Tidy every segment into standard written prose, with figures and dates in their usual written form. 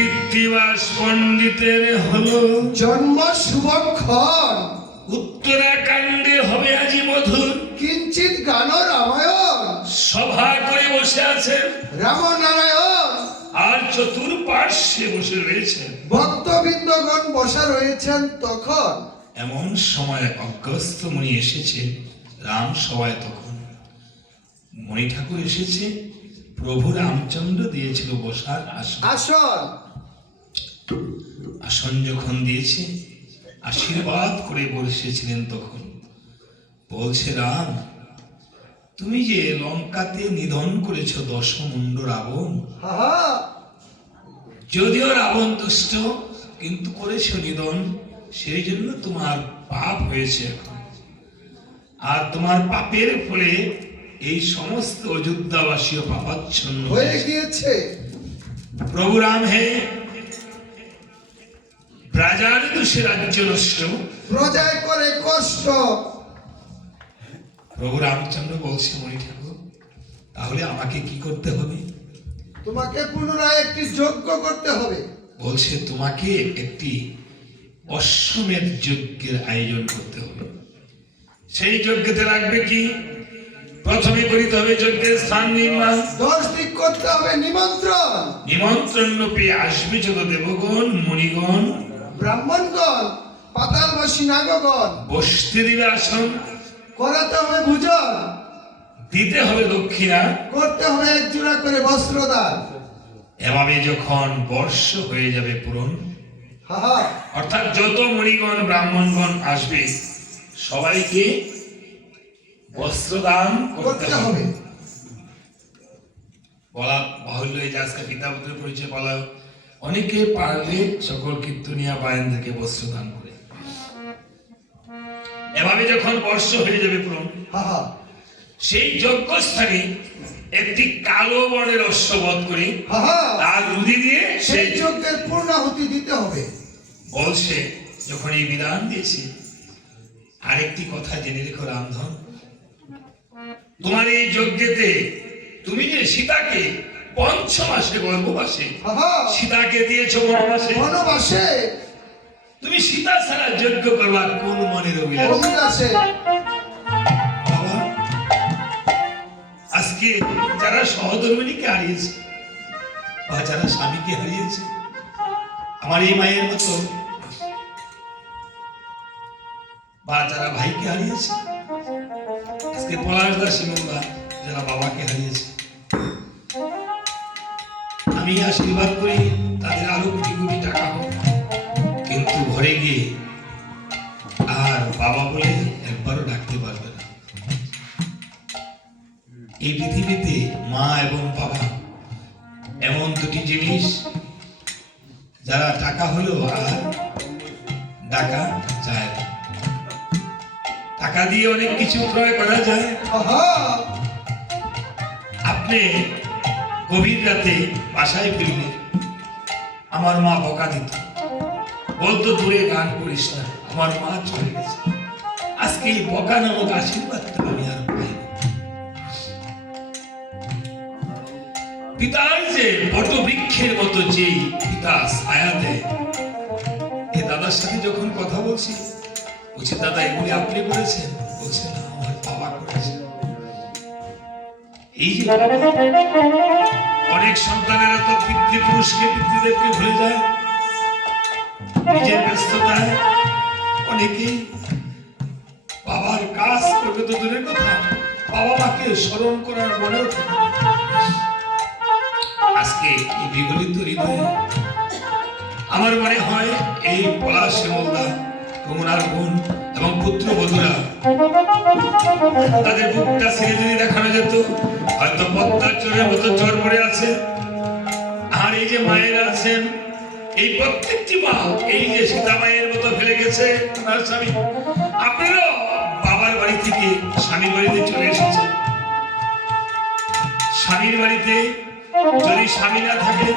কৃত্তিবাস পণ্ডিতের হলো জন্ম শুভক্ষণ, উত্তরাকাণ্ডে হবে আজি মধুর। কিঞ্চিত গান রামায়ণ, সভা করে বসে আছেন রামনারায়ণ, আর চতুর্পার্শ্বে বসে রয়েছেন ভক্তবৃন্দগণ বসা রয়েছেন। তখন এমন সময় অগস্ত্য মুনি এসেছে রাম সভায়। তখন মণি ঠাকুর এসেছে, প্রভু রামচন্দ্র দিয়েছিল বসার আসন। আসন আসন যখন দিয়েছে, আশীর্বাদ করে বসেছিলেন। তখন বলছে, রাম, তুমি যে লঙ্কাতে নিধন করেছ দশমুণ্ড রাবণ, হাহা, যদিও রাবণ দুষ্ট, কিন্তু করেছ নিধন, সেই জন্য তোমার পাপ হয়েছে এখন। আর তোমার পাপের ফলে এই সমস্ত অযোধ্যাবাসীও পাপাচ্ছন্ন হয়ে গিয়েছে। প্রভু রাম, হে প্রজার দোষে রাজ্য নষ্ট, প্রজায় করে কষ্ট। প্রভু রামচন্দ্র বলছে, মণি ঠাকুর, তাহলে আমাকে কি করতে হবে? তোমাকে পুনরায় একটি যজ্ঞ করতে হবে। বলছে, তোমাকে একটি অশ্বমেধ যজ্ঞের আয়োজন করতে হবে। সেই যজ্ঞতে লাগবে কি? প্রথমে করিতে হবে যজ্ঞের স্থান নির্মাণ। 10 দিক করতে হবে নিমন্ত্রণ। নিমন্ত্রণ রূপে আসবে যত দেবগণ, মুনিগণ, ব্রাহ্মণগণ, পাতালবাসী নাগগণ। বসতে দিবে আসন, করাতে হবে ভোজন, দিতে হবে দক্ষিণা, করতে হবে 1 জোড়া করে বস্ত্রদান। এভাবে যখন বর্ষ হয়ে যাবে পূরণ, হাহা, অর্থাৎ যত মুনিগণ ব্রাহ্মণগণ আসবে সবাইকে বস্ত্রদান করতে হবে। বলা বাহুল্য, এই যে আজকে পিতা পুত্রের পরিচয় বলা, অনেকে পারলে সকল কীর্তনিয়া বায়ন থেকে বস্ত্রদান করে। এভাবে যখন বর্ষ হয়ে যাবে পূরণ, হাহা, সেই যজ্ঞস্থানে একটি কালো বর্ণের অশ্ববধ করে হাহা, তার রুধি দিয়ে সেই সেই যজ্ঞের পূর্ণাহুতি দিতে হবে। বলছে, যখন এই বিধান দিয়েছি, আরেকটি কথা জেনে রেখো রামধন, তোমার এই যজ্ঞেতে তুমি যে সীতাকে 5 মাসে গর্ভবাসে হাহা, সীতাকে দিয়েছ বনবাসে, বনবাসে তুমি সীতা ছাড়া যজ্ঞ করবার কোন মনের অভিলাষ? অভিলাষে। বাবা, আজকে যারা সহধর্মিণীকে হারিয়েছে বা যারা স্বামীকে হারিয়েছে, আমার এই মায়ের মতো, বা যারা ভাইকে হারিয়েছে, আজকে পলাশ দাস বা যারা বাবাকে হারিয়েছে, আমি আশীর্বাদ করি তাদের আরো কোটি কোটি টাকা হোক, কিন্তু ঘরে গিয়ে আর বাবা বলে একবারও ডাকতে পারবে না। এই পৃথিবীতে মা এবং বাবা এমন দুটি জিনিস, যারা টাকা হলো আর ডাকা যায় না। টাকা দিয়ে অনেক কিছু ক্রয় করা যায়। হাহা, আপনি গভীর রাতে বাসায় ফিরলে আমার মা বকা দিত, বলতো দূরে গান করিস না, আমার মা চলে গেছে। আজকে এই বকা নামক আশীর্বাদটা আমি আর পাই না। পিতার যে বটবৃক্ষের মতো যেই পিতা ছায়া দেয়, এ দাদার সাথে যখন কথা বলছি, বলছে, দাদা এগুলি আপনি করেছেন? বলছে, না, আমার বাবা করেছে। এই যে অনেক সন্তানেরা তো পিতৃপুরুষকে, পিতৃদেবকে ভুলে যায় নিজের ব্যস্ততায়। অনেকেই বাবার কাজ করবে তো দূরের কথা, বাবা মাকে স্মরণ করার মনেও থাকে না। আজকে এই বিগলিত হৃদয়ে আমার মনে হয় এই পলাশ শ্যামলদা, কমলার বোন এবং পুত্রবধূরা, তাদের বুকটা ছেড়ে যদি দেখানো যেত, হয়তো পদ্মার চোরের মতো চোর পড়ে আছে। আর এই যে মায়েরা আছেন, এই প্রত্যেকটি মা এই যে সীতা মায়ের মতো ফেলে গেছে তার স্বামী, আপনারাও বাবার বাড়ি থেকে স্বামীর বাড়িতে চলে এসেছেন। স্বামীর বাড়িতে যদি স্বামী না থাকে,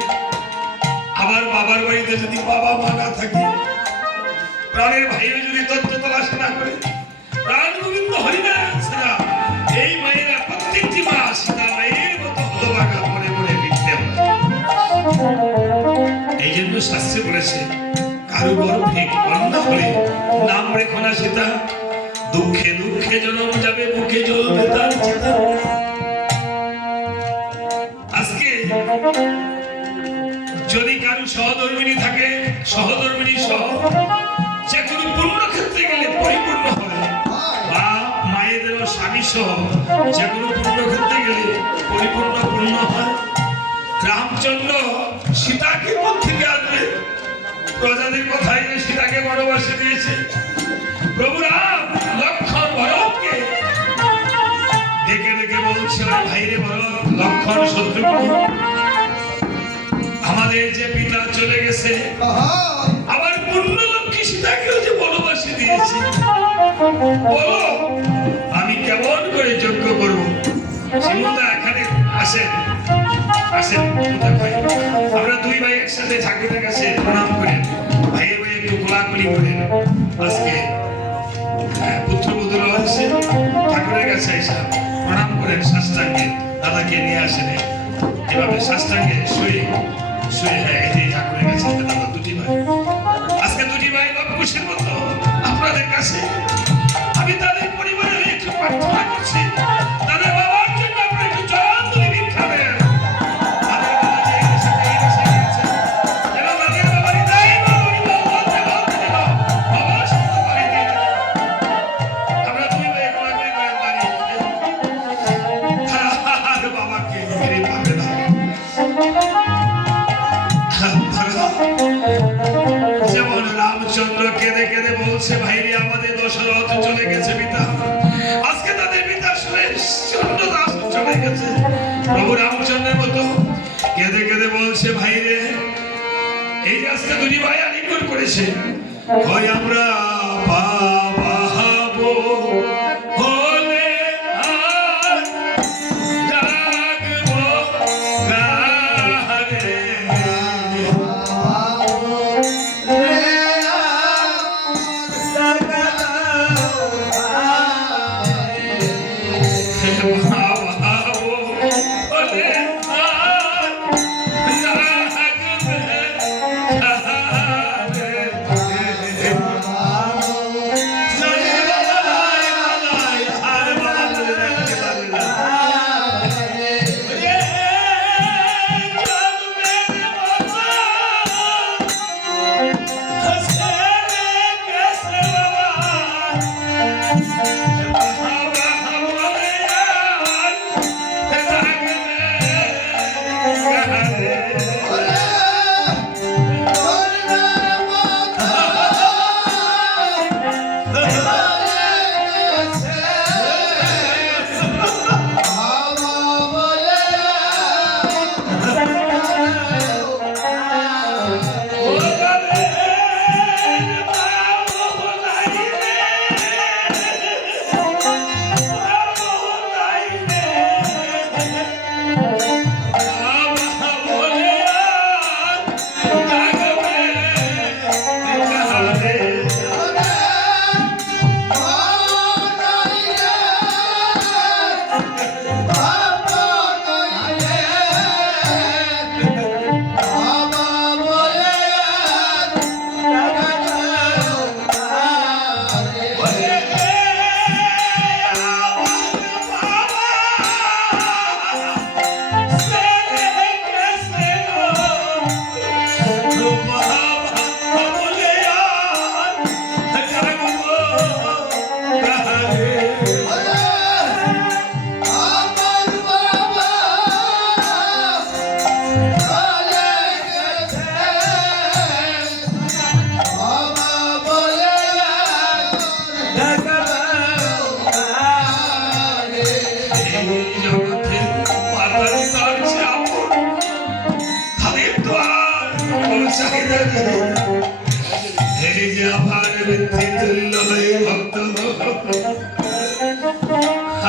আবার বাবার বাড়িতে যদি বাবা মা না থাকে, প্রাণের ভাইও যদি তত্ত্ব তলাশ না করে, প্রাণ গোবিন্দ হরিনারায়ণ ছাড়া এই মায়েরা প্রত্যেকটি মা সীতা মায়ের মতো হতভাগা মনে মনে ভিড়তে হয়। এই জন্য শাস্ত্রে বলেছে কারো গর্ভে কন্যা হলে নাম রেখো না সীতা, দুঃখে দুঃখে জন্ম যাবে মুখে জ্বলবে তার চিতা। আজকে যদি কারো সহধর্মিণী থাকে, সহধর্মিণী সহ যে কোনো পূর্ণ ক্ষেত্রে গেলে পরিপূর্ণ হয়, বা মায়েদেরও স্বামী সহ যে কোনো পূর্ণ ক্ষেত্রে গেলে পরিপূর্ণ পূর্ণ হয়। রামচন্দ্র সীতাকে থেকে আনবে, প্রজাদের কথাই সীতাকে বনবাসে দিয়েছে। প্রভু রাম লক্ষণ ভরতকে ডেকে ডেকে বলছে, ভাইরে ভরত, লক্ষণ শত্রুঘ্ন, আমাদের যে পিতা চলে গেছে, আবার পূর্ণ লক্ষ্মী সীতাকেও যে বনবাসে দিয়েছে, বলো আমি কেমন করে যজ্ঞ করব? শ্রীমুদা এখানে আসেন, আসেন ভাই, আমরা দুই ভাই একসাথে ঠাকুরের কাছে প্রণাম করেন, ভাইয়ের ভাই একটু গোলাগুলি করেন। আজকে পুত্রবধূরা আসে ঠাকুরের কাছে এসে প্রণাম করেন সাষ্টাঙ্গে, দাদাকে নিয়ে আসেন এভাবে সাষ্টাঙ্গে শুয়ে শুয়ে, হ্যাঁ এই ঠাকুরের কাছে দাদা দুটি ভাই, আজকে দুটি ভাই খুশির মতো আপনাদের কাছে আমি তাদের পরিবারে একটু প্রার্থনা করছি, তাদের বাবার জন্য আপনারা একটু জয়ধ্বনি ভিক্ষা দেন। তাদের বাবা যে এসে গেছে, যেন তাদের বাবার হৃদয়ে বলতে বলতে যেন বাবার সাথে পাড়ি দিয়ে যায়। আমরা দুই ভাই গোলাগুলি করেন দাঁড়িয়ে, তারা বাবাকে ফিরে পাবে না। যেমন রামচন্দ্র কেঁদে কেঁদে বলছে, ভাইরে আমাদের দশরথ চলে গেছে পিতা, আজকে তাদের পিতা দাস চলে গেছে, প্রভু রামচন্দ্রের মতো কেঁদে কেঁদে বলছে, ভাইরে এই যে আজকে দুটি ভাই আলিঙ্গন করেছে, হয় আমরা বাবা হবো হলে আর জাগবো গারে।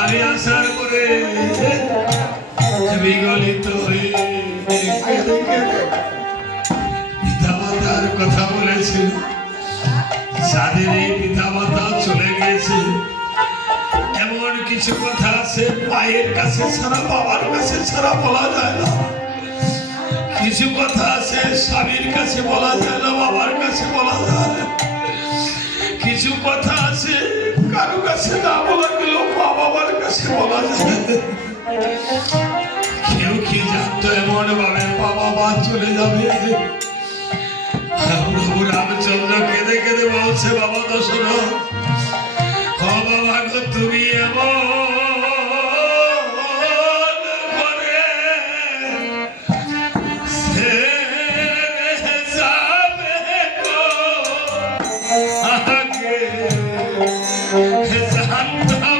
আমি আসার পরে বিগলিত হয়ে পিতামাতার কথা বলেছিল, যাদের এই পিতামাতা চলে গেছে এমন কিছু কথা আছে মায়ের কাছে ছাড়া বাবার কাছে ছাড়া বলা যায় না। কিছু কথা আছে স্বামীর কাছে বলা যায় না, বাবার কাছে বলা যায়। কিছু কথা আছে কারো কাছে না বলা গেলেও মা বাবার কাছে বলা যায়। কেউ কি জানতো এমন ভাবে মা বাবা চলে যাবে? প্রভু রামচন্দ্র কেঁদে কেঁদে বলছে, বাবা দশরথ, ও বাবা গো, তুমি এমন করে ছেড়ে যাবে গো, আগে জানতাম না।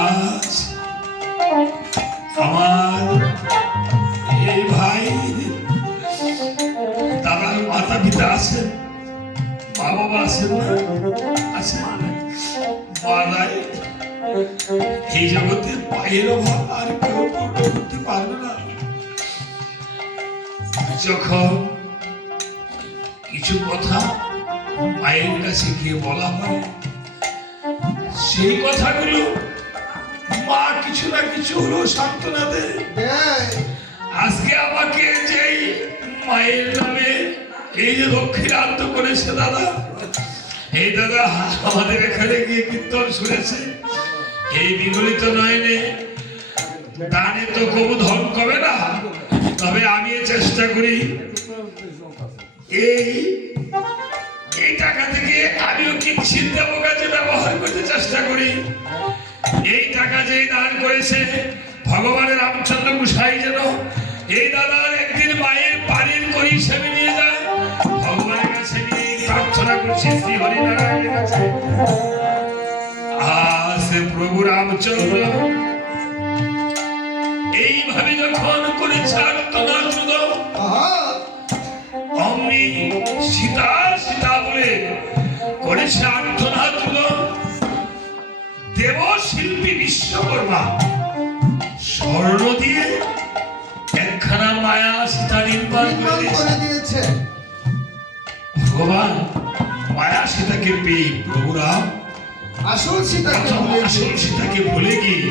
আজ আমার এই ভাই মাতা পিতা আছেন, মা বাবা আছেন না? আছেন। মা নাই, এই জগতে পায়ের অভাব আর কেউ পূর্ণ করতে পারবে না। যখন কিছু কথা মায়ের কাছে গিয়ে বলা হয়, সেই কথাগুলো মা কিছু না কিছু হলেও সান্ত্বনা দেয়। আজকে আমাকে যেই মায়ের নামে এই যে দক্ষিণান্ত করেছে দাদা, এই দাদা আমাদের এখানে গিয়ে কীর্তন শুনেছে, এই বিগলিত নয়নে দানে তো কবু ধন কবে না। তবে আমি চেষ্টা করি এই টাকা থেকে আমিও কিঞ্চিত দেব কাজে ব্যবহার করতে চেষ্টা করি। এই টাকা যে দান করেছে ভগবানের রামচন্দ্র গোসাই যেন এই দাদার একদিন মায়ের বাড়ির করি হিসেবে নিয়ে যায়। ভগবানের কাছে নিয়ে প্রার্থনা করছি শ্রী হরিনারায়ণের কাছে। আজ প্রভু রামচন্দ্র এইভাবে যখন করেছে আত্মনাথ, অমনি সীতা সীতা বলে করেছে আত্মনাথ, দেব শিল্পী বিশ্বকর্মা স্বর্ণ দিয়ে একখানা মায়া সীতা নির্মাণ করে দিয়েছে। ভগবান মায়া সীতাকে পেয়ে প্রভুরাম আসল সীতাকে ভুলে গিয়ে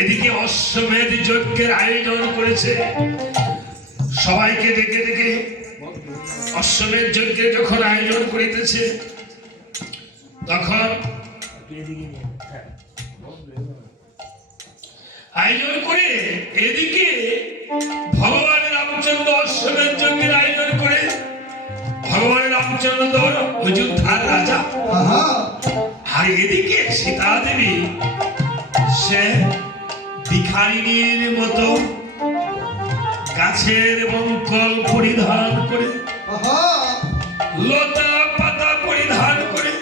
এদিকে অশ্বমেধ যজ্ঞের আয়োজন করেছে। সবাইকে ডেকে ডেকে অশ্বমেধ যজ্ঞের যখন আয়োজন করিতেছে, তখন আয়োজন করে এদিকে ভগবান রামচন্দ্র অশ্বমেধ যজ্ঞের আয়োজন করে ভগবান রামচন্দ্র অযোধ্যার রাজা, আর এদিকে সীতা দেবী সে ভিখারিনীর মতো গাছের এবং কল পরিধান করে, লতা পাতা পরিধান করে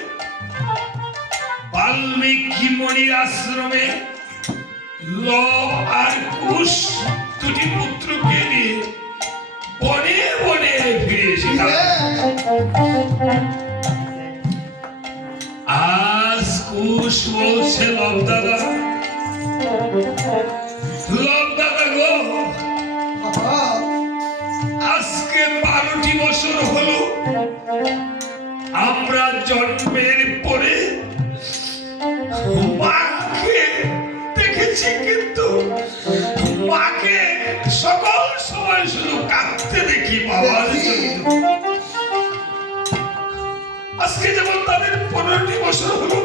বাল্মীকি মণির আশ্রমে লব আর কুশ দুটি পুত্রকে নিয়ে বনে বনে ফিরে এসেছিল। আজ কুশ বলছে লব দাদা, লব দাদা গো, আজকে 12টি বছর হলো আমরা জন্মের পরে মাকে দেখেছি, কিন্তু মাকে সকল সময় শুধু কাঁদতে দেখি বাবার জন্য। আজকে যেমন তাদের 15টি বছর হলো,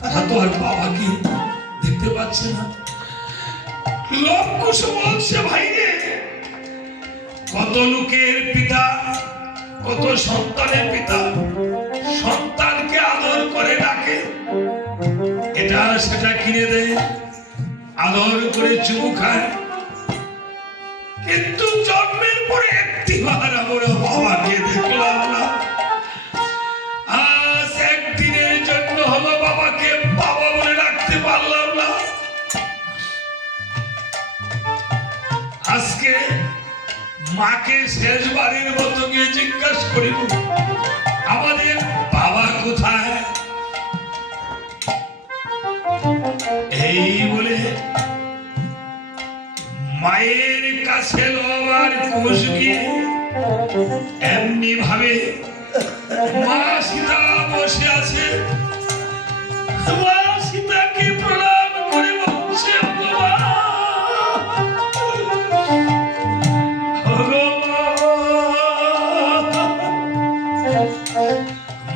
তারা তো আর বাবাকে দেখতে পাচ্ছে না। লোক কুসুম বলছে, ভাই রে, কত লোকের পিতা, কত সন্তানের পিতা সন্তানকে আদর করে ডাকে, এটা সেটা কিনে দেয়, আদর করে চুমু খায়, কিন্তু জন্মের পরে একটিবার আমরা বাবাকে দেখলাম না। আজ একদিনের জন্য হলো বাবাকে বাবা বলে ডাকতে পারলাম না। আজকে মাকে শেষবারের মতো গিয়ে জিজ্ঞাসা করিব, আমাদের বাবা কোথায়? এই বলে মায়ের কাছে লবার কুশ গিয়ে এমনি ভাবে মা সীতা বসে আছে। মা সীতাকে প্রণাম করে বলছে,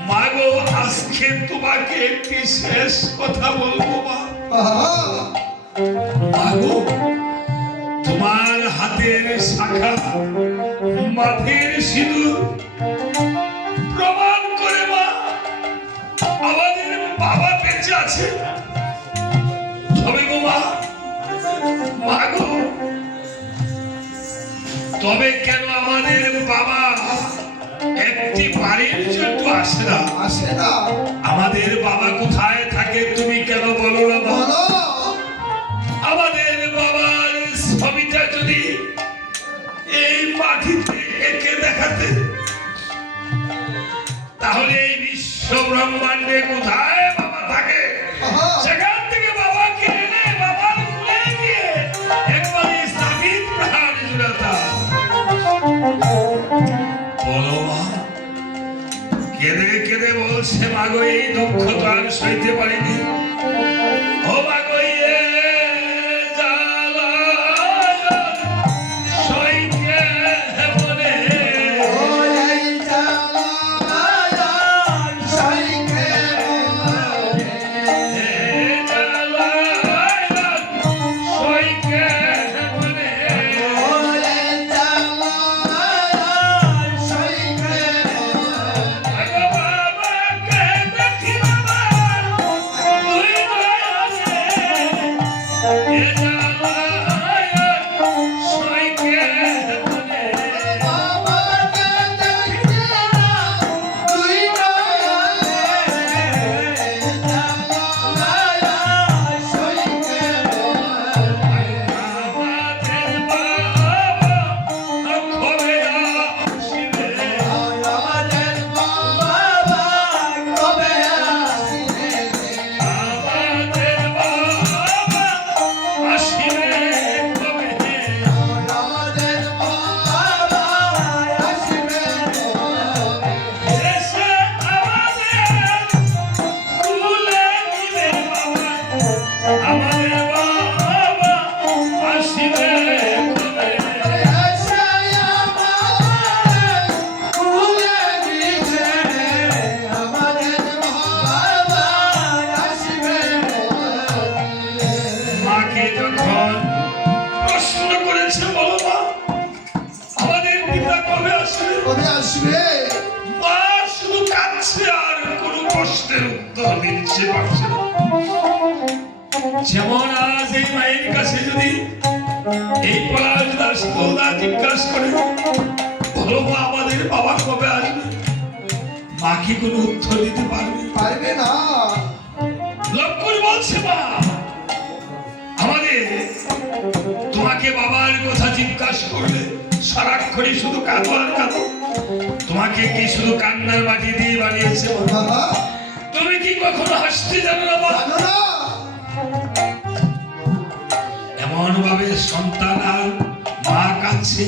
মাগো, আজকে তোমাকে একটি শেষ কথা বলবো। মাগো, তোমার হাতের শাখা, মাথের সিঁদুর প্রমাণ করে মা আমাদের বাবা বেঁচে আছে। তবে গো মা, মাগো, তবে কেন আমাদের বাবা একটি বাড়ির জন্য আসে না? আমাদের বাবা কোথায় থাকে তুমি কেন বলো না? বলো, আমাদের বাবার ছবিটা যদি এই মাটিতে এঁকে দেখা ব্রহ্মাণ্ডে কোথায় বাবা থাকে আহা, সেখান থেকে বাবাকে এনে বাবার কুলে দিয়ে একবারে স্থাপিত প্রাণ জুড়াতা বলো মা কেঁদে কেঁদে বলছে মাগো এই দুঃখ তো আর সইতে পারিনি ও মাগো এ জ্বালা সইতে মনে ওই জ্বালা সইতে মনে, এ জ্বালা সইতে মনে ওই জ্বালা সইতে মনে। আগো বাবাকে দেখি বাবা তুই নয়নে এ জ্বালা সইতে মনে বাবাকে দেখি না, তুই নয়নে, জ্বালা সইতে মনে। আমাদের বাবা কবে আসিবে আমাদের বাবা কবে আসিবে? আমাদের বাবা আসিবে কবে আমাদের বাবা আসিবে কবে? এসে আমাদের কুলে নিবে বাবা আমাদের বাবা আসিবে কবে এসে আমাদের কুলে নিবে, আমাদের বাবা আসিবে কবে? মাকে যখন প্রশ্ন করেছে বলো মা আমাদের পিতা কবে আসবে কবে আসবে? মা শুধু কাঁদছে আর কোনো প্রশ্নের উত্তর দিচ্ছে পারছে না যেমন আজ এই মায়ের কাছে যদি এই পলাশ দাস গৌদা জিজ্ঞাসা করে বলো মা আমাদের বাবা কবে আসবে মা কি কোনো উত্তর দিতে পারবে পারবে না। লক্ষণ বলছে মা আমাদের তোমাকে বাবার কথা জিজ্ঞাসা করলে সারাক্ষণই শুধু কাঁদো আর কাঁদো তোমাকে কি শুধু কান্নার মাটি দিয়ে বানিয়েছে মা? বাবা তুমি কি কখনো হাসতে জানো না মা জানো না? এমন ভাবে সন্তান আর মা কাঁদছে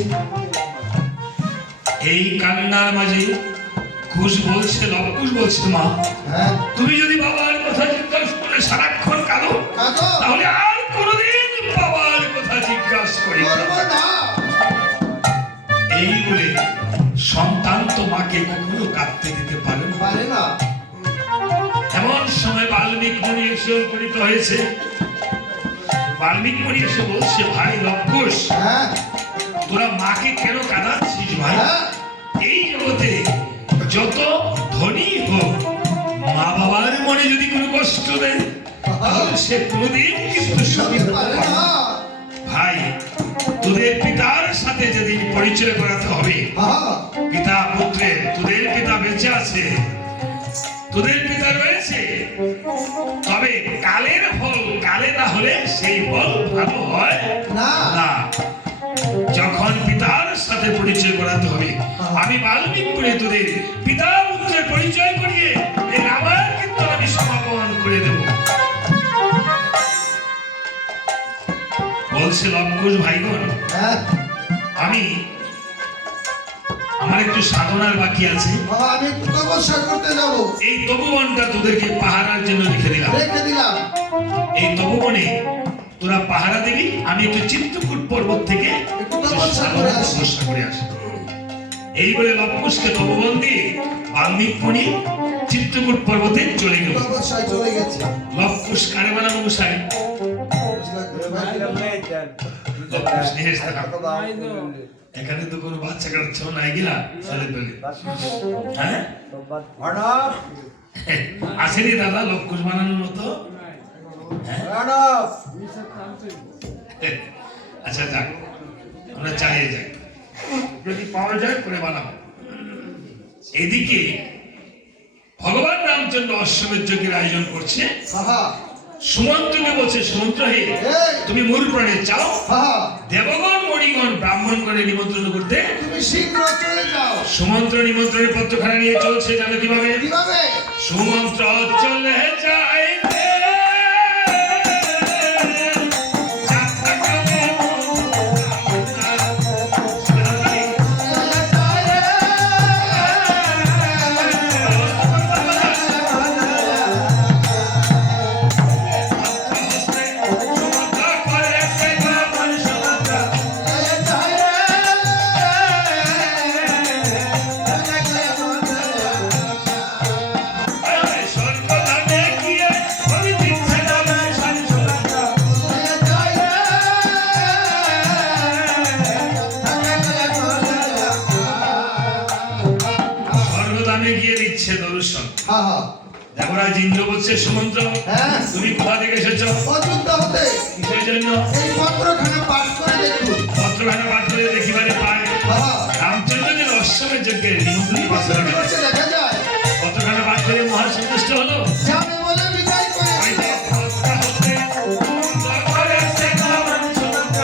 এই কান্নার মাঝে ঘুষ বলছে লবকুশ বলছে মা হ্যাঁ, তুমি যদি বাবার কথা জিজ্ঞাসা করে সারাক্ষণ কাঁদো কাঁদো, তাহলে আর কোনোদিন বাবার কথা জিজ্ঞাসা করি না। করবো না। এই বলে সন্তান তো মাকে কখনো কাঁদতে দিতে পারে না পারে না। এমন সময় বাল্মীক মুনি এসে উপনীত হয়েছে বাল্মীক মুনি এসে বলছে ভাই লবকুশ হ্যাঁ, তোরা মাকে কেন কাঁদাচ্ছিস ভাই হ্যাঁ, এই জগতে যত ধনী হোক মা বাবার মনে যদি কোনো কষ্ট দেয় তাহলে সে কোনোদিন কিন্তু সুখী হতে হতে পারে পারে না। না। ভাই তোদের পিতার সাথে যেদিন পরিচয় করাতে হবে হ্যাঁ, পিতা পুত্রের তোদের পিতা বেঁচে আছে তোদের পিতা রয়েছে তবে কালের ফল কালে না হলে সেই ফল ভালো হয় না। না যখন পিতার সাথে পরিচয় করাতে হবে আমি বাল্মীক করে তোদের পিতা পুত্রের পরিচয় করিয়ে এই রামায়ণ কিন্তু আমি সমাপন করে দেব বলছে লবকুশ ভাইগণ হ্যাঁ, আমি আমার একটু সাধনার বাকি আছে বাবা আমি একটু তপস্যা করতে যাবো। এই তপবনটা তোদেরকে পাহারার জন্য লিখে দিলাম রেখে দিলাম। এই তপবনে তোরা পাহারা দিবি আমি একটু চিত্রকূট পর্বত থেকে একটু তপস্যা করে আসি। তপস্যা করে আসি এই বলে লবকুশকে তপবন দিয়ে বাল্মীক মুনি চিত্রকূট পর্বতে চলে গেল তপস্যায় চলে গেছে। লবকুশ কারে বানাবো গোসাই লবকুশ নিয়ে এসে এখানে তো কোনো বাচ্চা কাচ্চাও নাই গিলা ছেলে পেলে হ্যাঁ আসেনি দাদা লবকুশ বানানোর মতো আচ্ছা যাক আমরা চালিয়ে যাই যদি পাওয়া যায় করে বানাবো এদিকে ভগবান রামচন্দ্র অশ্বমেধ যজ্ঞের আয়োজন করছে বাবা সুমন্ত্রকে বলছে সুমন্ত্র হে এই তুমি মূল প্রাণে চাও বাবা দেবগণ মণিগণ ব্রাহ্মণ করে নিমন্ত্রণ করতে তুমি শীঘ্র চলে যাও। সুমন্ত্র নিমন্ত্রণের পত্রখানা নিয়ে চলছে জানো কিভাবে? কিভাবে? সুমন্ত্র চলে যায় গিয়ে দিচ্ছে দর্শন। হ্যাঁ হ্যাঁ দেবরাজ ইন্দ্র বলছে সুমন্ত্র হ্যাঁ তুমি কোথা থেকে এসেছো? অযোধ্যা হতে। কিসের জন্য? এই পত্রখানা পাঠ করে দেখুন। পত্রখানা পাঠ করে দেখিবারে পায় হ্যাঁ রামচন্দ্রের অশ্বমের যজ্ঞের নিমন্ত্রণ পাশে করছে দেখা যায়। পত্রখানা পাঠ করে মহা সন্তুষ্ট হলো। যাবে বলে বিদায় করে ওই যে পত্র হতে তারপরে সে কামান সুমন্ত্র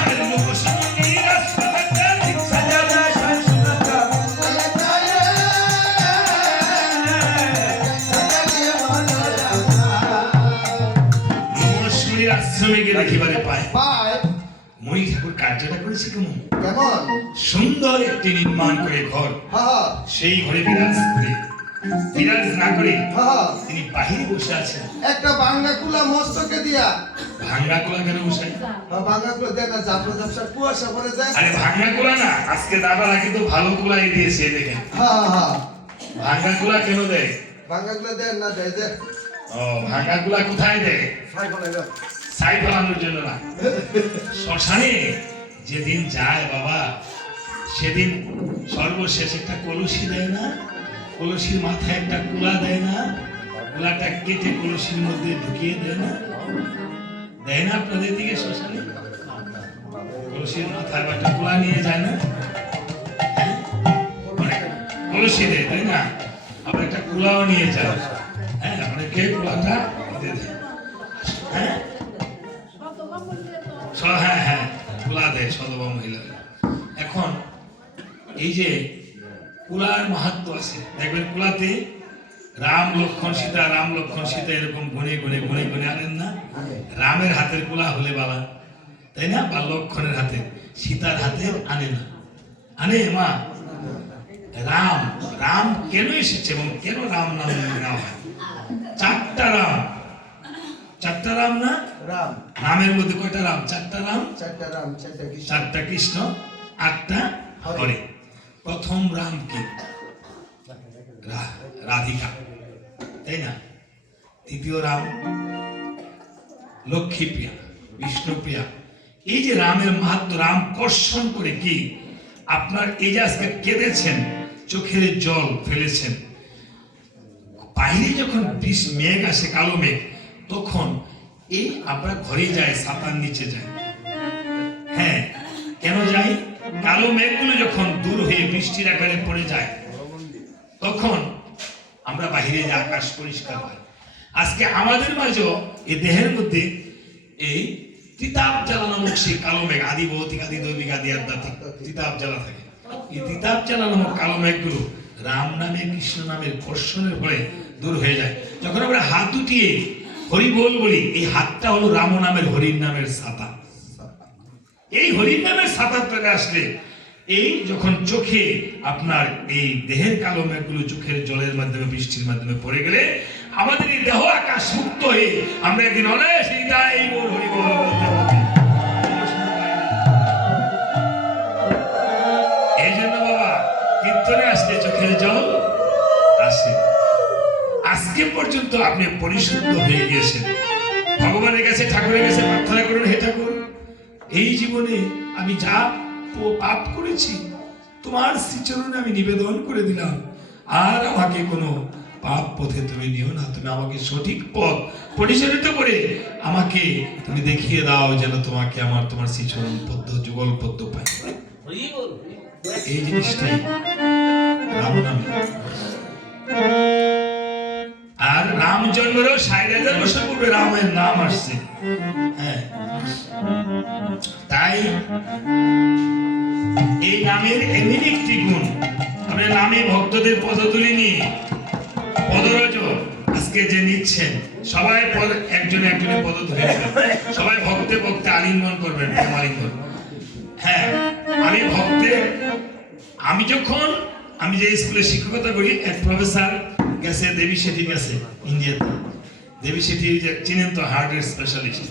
আর লোকসমুনি রাষ্ট্রপতি ঠিক সাজাদা শান সুমন্ত্র লোকসমুনির আশ্রমে গিয়ে দেখিবারে পায় পায়। মণি ঠাকুর কার্যটা করেছে কেমন? কেমন? সুন্দর একটি নির্মাণ করে ঘর, হ্যাঁ সেই ঘরে বিরাজ না করে হ্যাঁ তিনি বাহিরে বসে আছেন। একটা বাংলা কুলা মস্তকে দিয়া। ভাঙ্গা কোলা কেন বসে? বাংলা কুলা দেয় না, জাফর জাফসা কুয়াশা পড়ে যায়। আরে ভাঙ্গা কোলা না, আজকে দাদারা কিন্তু ভালো কোলাই দিয়েছে দেখেন। হ্যাঁ হ্যাঁ ভাঙ্গা কোলা কেন দেয়? বাংলা কুলা দেয় না, দেয় যে ও ভাঙ্গা কোলা কোথায় দেয়? ছাই ফেলে দাও। ছাই ফেলানোর জন্য না, শ্মশানে যেদিন যায় বাবা সেদিন সর্বশেষ একটা কলসি দেয় না, কলসির মাথায় একটা কুলা দেয় না, কুলাটা কেটে কলসির মধ্যে ঢুকিয়ে দেয় না, দেয় না আপনাদের দিকে শ্মশানে? কলসির মাথায় একটা কুলা নিয়ে যায় না, হ্যাঁ? মানে কলসি দেয় তাই না, আবার একটা কুলাও নিয়ে যায়, হ্যাঁ অনেকে কুলাটা দিয়ে দেয়, হ্যাঁ হ্যাঁ হ্যাঁ কুলা দেয় সদবা মহিলা। এখন এই যে কুলার মাহাত্ম্য আছে দেখবেন, কুলাতে রাম লক্ষ্মণ সীতা এরকম গুনে গুনে গুনে গুনে আনেন না? রামের হাতের কুলা হলে বালা তাই না, বা লক্ষ্মণের হাতে, সীতার হাতে আনে না, আনে মা? রাম রাম কেন এসেছে এবং কেন রাম নাম নেওয়া হয়? চারটা রাম না? রাম রামের মধ্যে কয়টা রাম? চারটা রাম, চারটা রাম, চারটা কৃষ্ণ, চারটা কৃষ্ণ, আটটা হরে। প্রথম রাম কি? রাধিকা তাই না? দ্বিতীয় রাম লক্ষ্মী প্রিয়া, বিষ্ণু প্রিয়া। এই যে রামের মাহাত্ম্য, রাম কর্ষণ করে কি আপনার এই যে আজকে কেঁদেছেন, চোখের জল ফেলেছেন, বাইরে যখন মেঘ আসে, কালো মেঘ, তখন এই আপনার ঘরে যায়, ছাতার নিচে যায়। হ্যাঁ কেন যায়? কালো মেঘগুলো যখন দূর হয়ে বৃষ্টির আকারে পড়ে যায়, তখন আমরা বাহিরে যে আকাশ পরিষ্কার হয়। আজকে আমাদের মাঝেও এই দেহের মধ্যে এই তিতাব জ্বালা নামক সেই কালো মেঘ, আদি ভৌতিক আদি দৈবিক আদি আধ্যাত্মিক তিতাব জ্বালা থাকে। এই তিতাব জ্বালা নামক কালো মেঘগুলো রাম নামে কৃষ্ণ নামের কর্ষণের ফলে দূর হয়ে যায়। যখন আমরা হাত উঠিয়ে হরি বল বলি, এই হাতটা হলো রাম নামের হরির নামের ছাতা। এই হরির নামের ছাতার তলে আসলে, এই যখন চোখে আপনার এই দেহের কালো মেঘগুলো চোখের জলের মাধ্যমে, বৃষ্টির মাধ্যমে পড়ে গেলে আমাদের এই দেহ আকাশ মুক্ত হয়ে আমরা একদিন অনায়াসে এই বল হরি বল বলতে পারবো। এই জন্য বাবা কীর্তনে আসলে চোখের জল আসে। আজকে পর্যন্ত আপনি পরিশুদ্ধ হয়ে গিয়েছেন, ভগবানের কাছে ঠাকুরের কাছে প্রার্থনা করুন, হে ঠাকুর এই জীবনে আমি যা পাপ করেছি তোমার শ্রীচরণে আমি নিবেদন করে দিলাম, আর আমাকে কোনো পাপ পথে তুমি নিও না, তুমি আমাকে সঠিক পথ পরিচালিত করে আমাকে তুমি দেখিয়ে দাও, যেন তোমাকে আমার তোমার শ্রীচরণ পদ্ম যুগল পদ্ম পাই। এই জিনিসটাই রাম নামে। আর রাম জন্মেরও 60,000 বছর পূর্বে রামের নাম আসছে। হ্যাঁ, তাই এই নামের এমন একটি গুণ, আমরা নামে ভক্তদের পদধূলি নিয়ে পদরজ আজকে যে নিচ্ছেন, সবাই একজনে একজনে পদধূলি নেবেন, সবাই ভক্তে ভক্তে আলিঙ্গন করবেন, আলিঙ্গন। হ্যাঁ, আমি যখন আমি যে স্কুলে শিক্ষকতা করি, এক প্রফেসর গেছে দেবী শেঠি গেছে ইন্ডিয়াতে। দেবী শেঠি যে চিনেন তো, হার্টের স্পেশালিস্ট।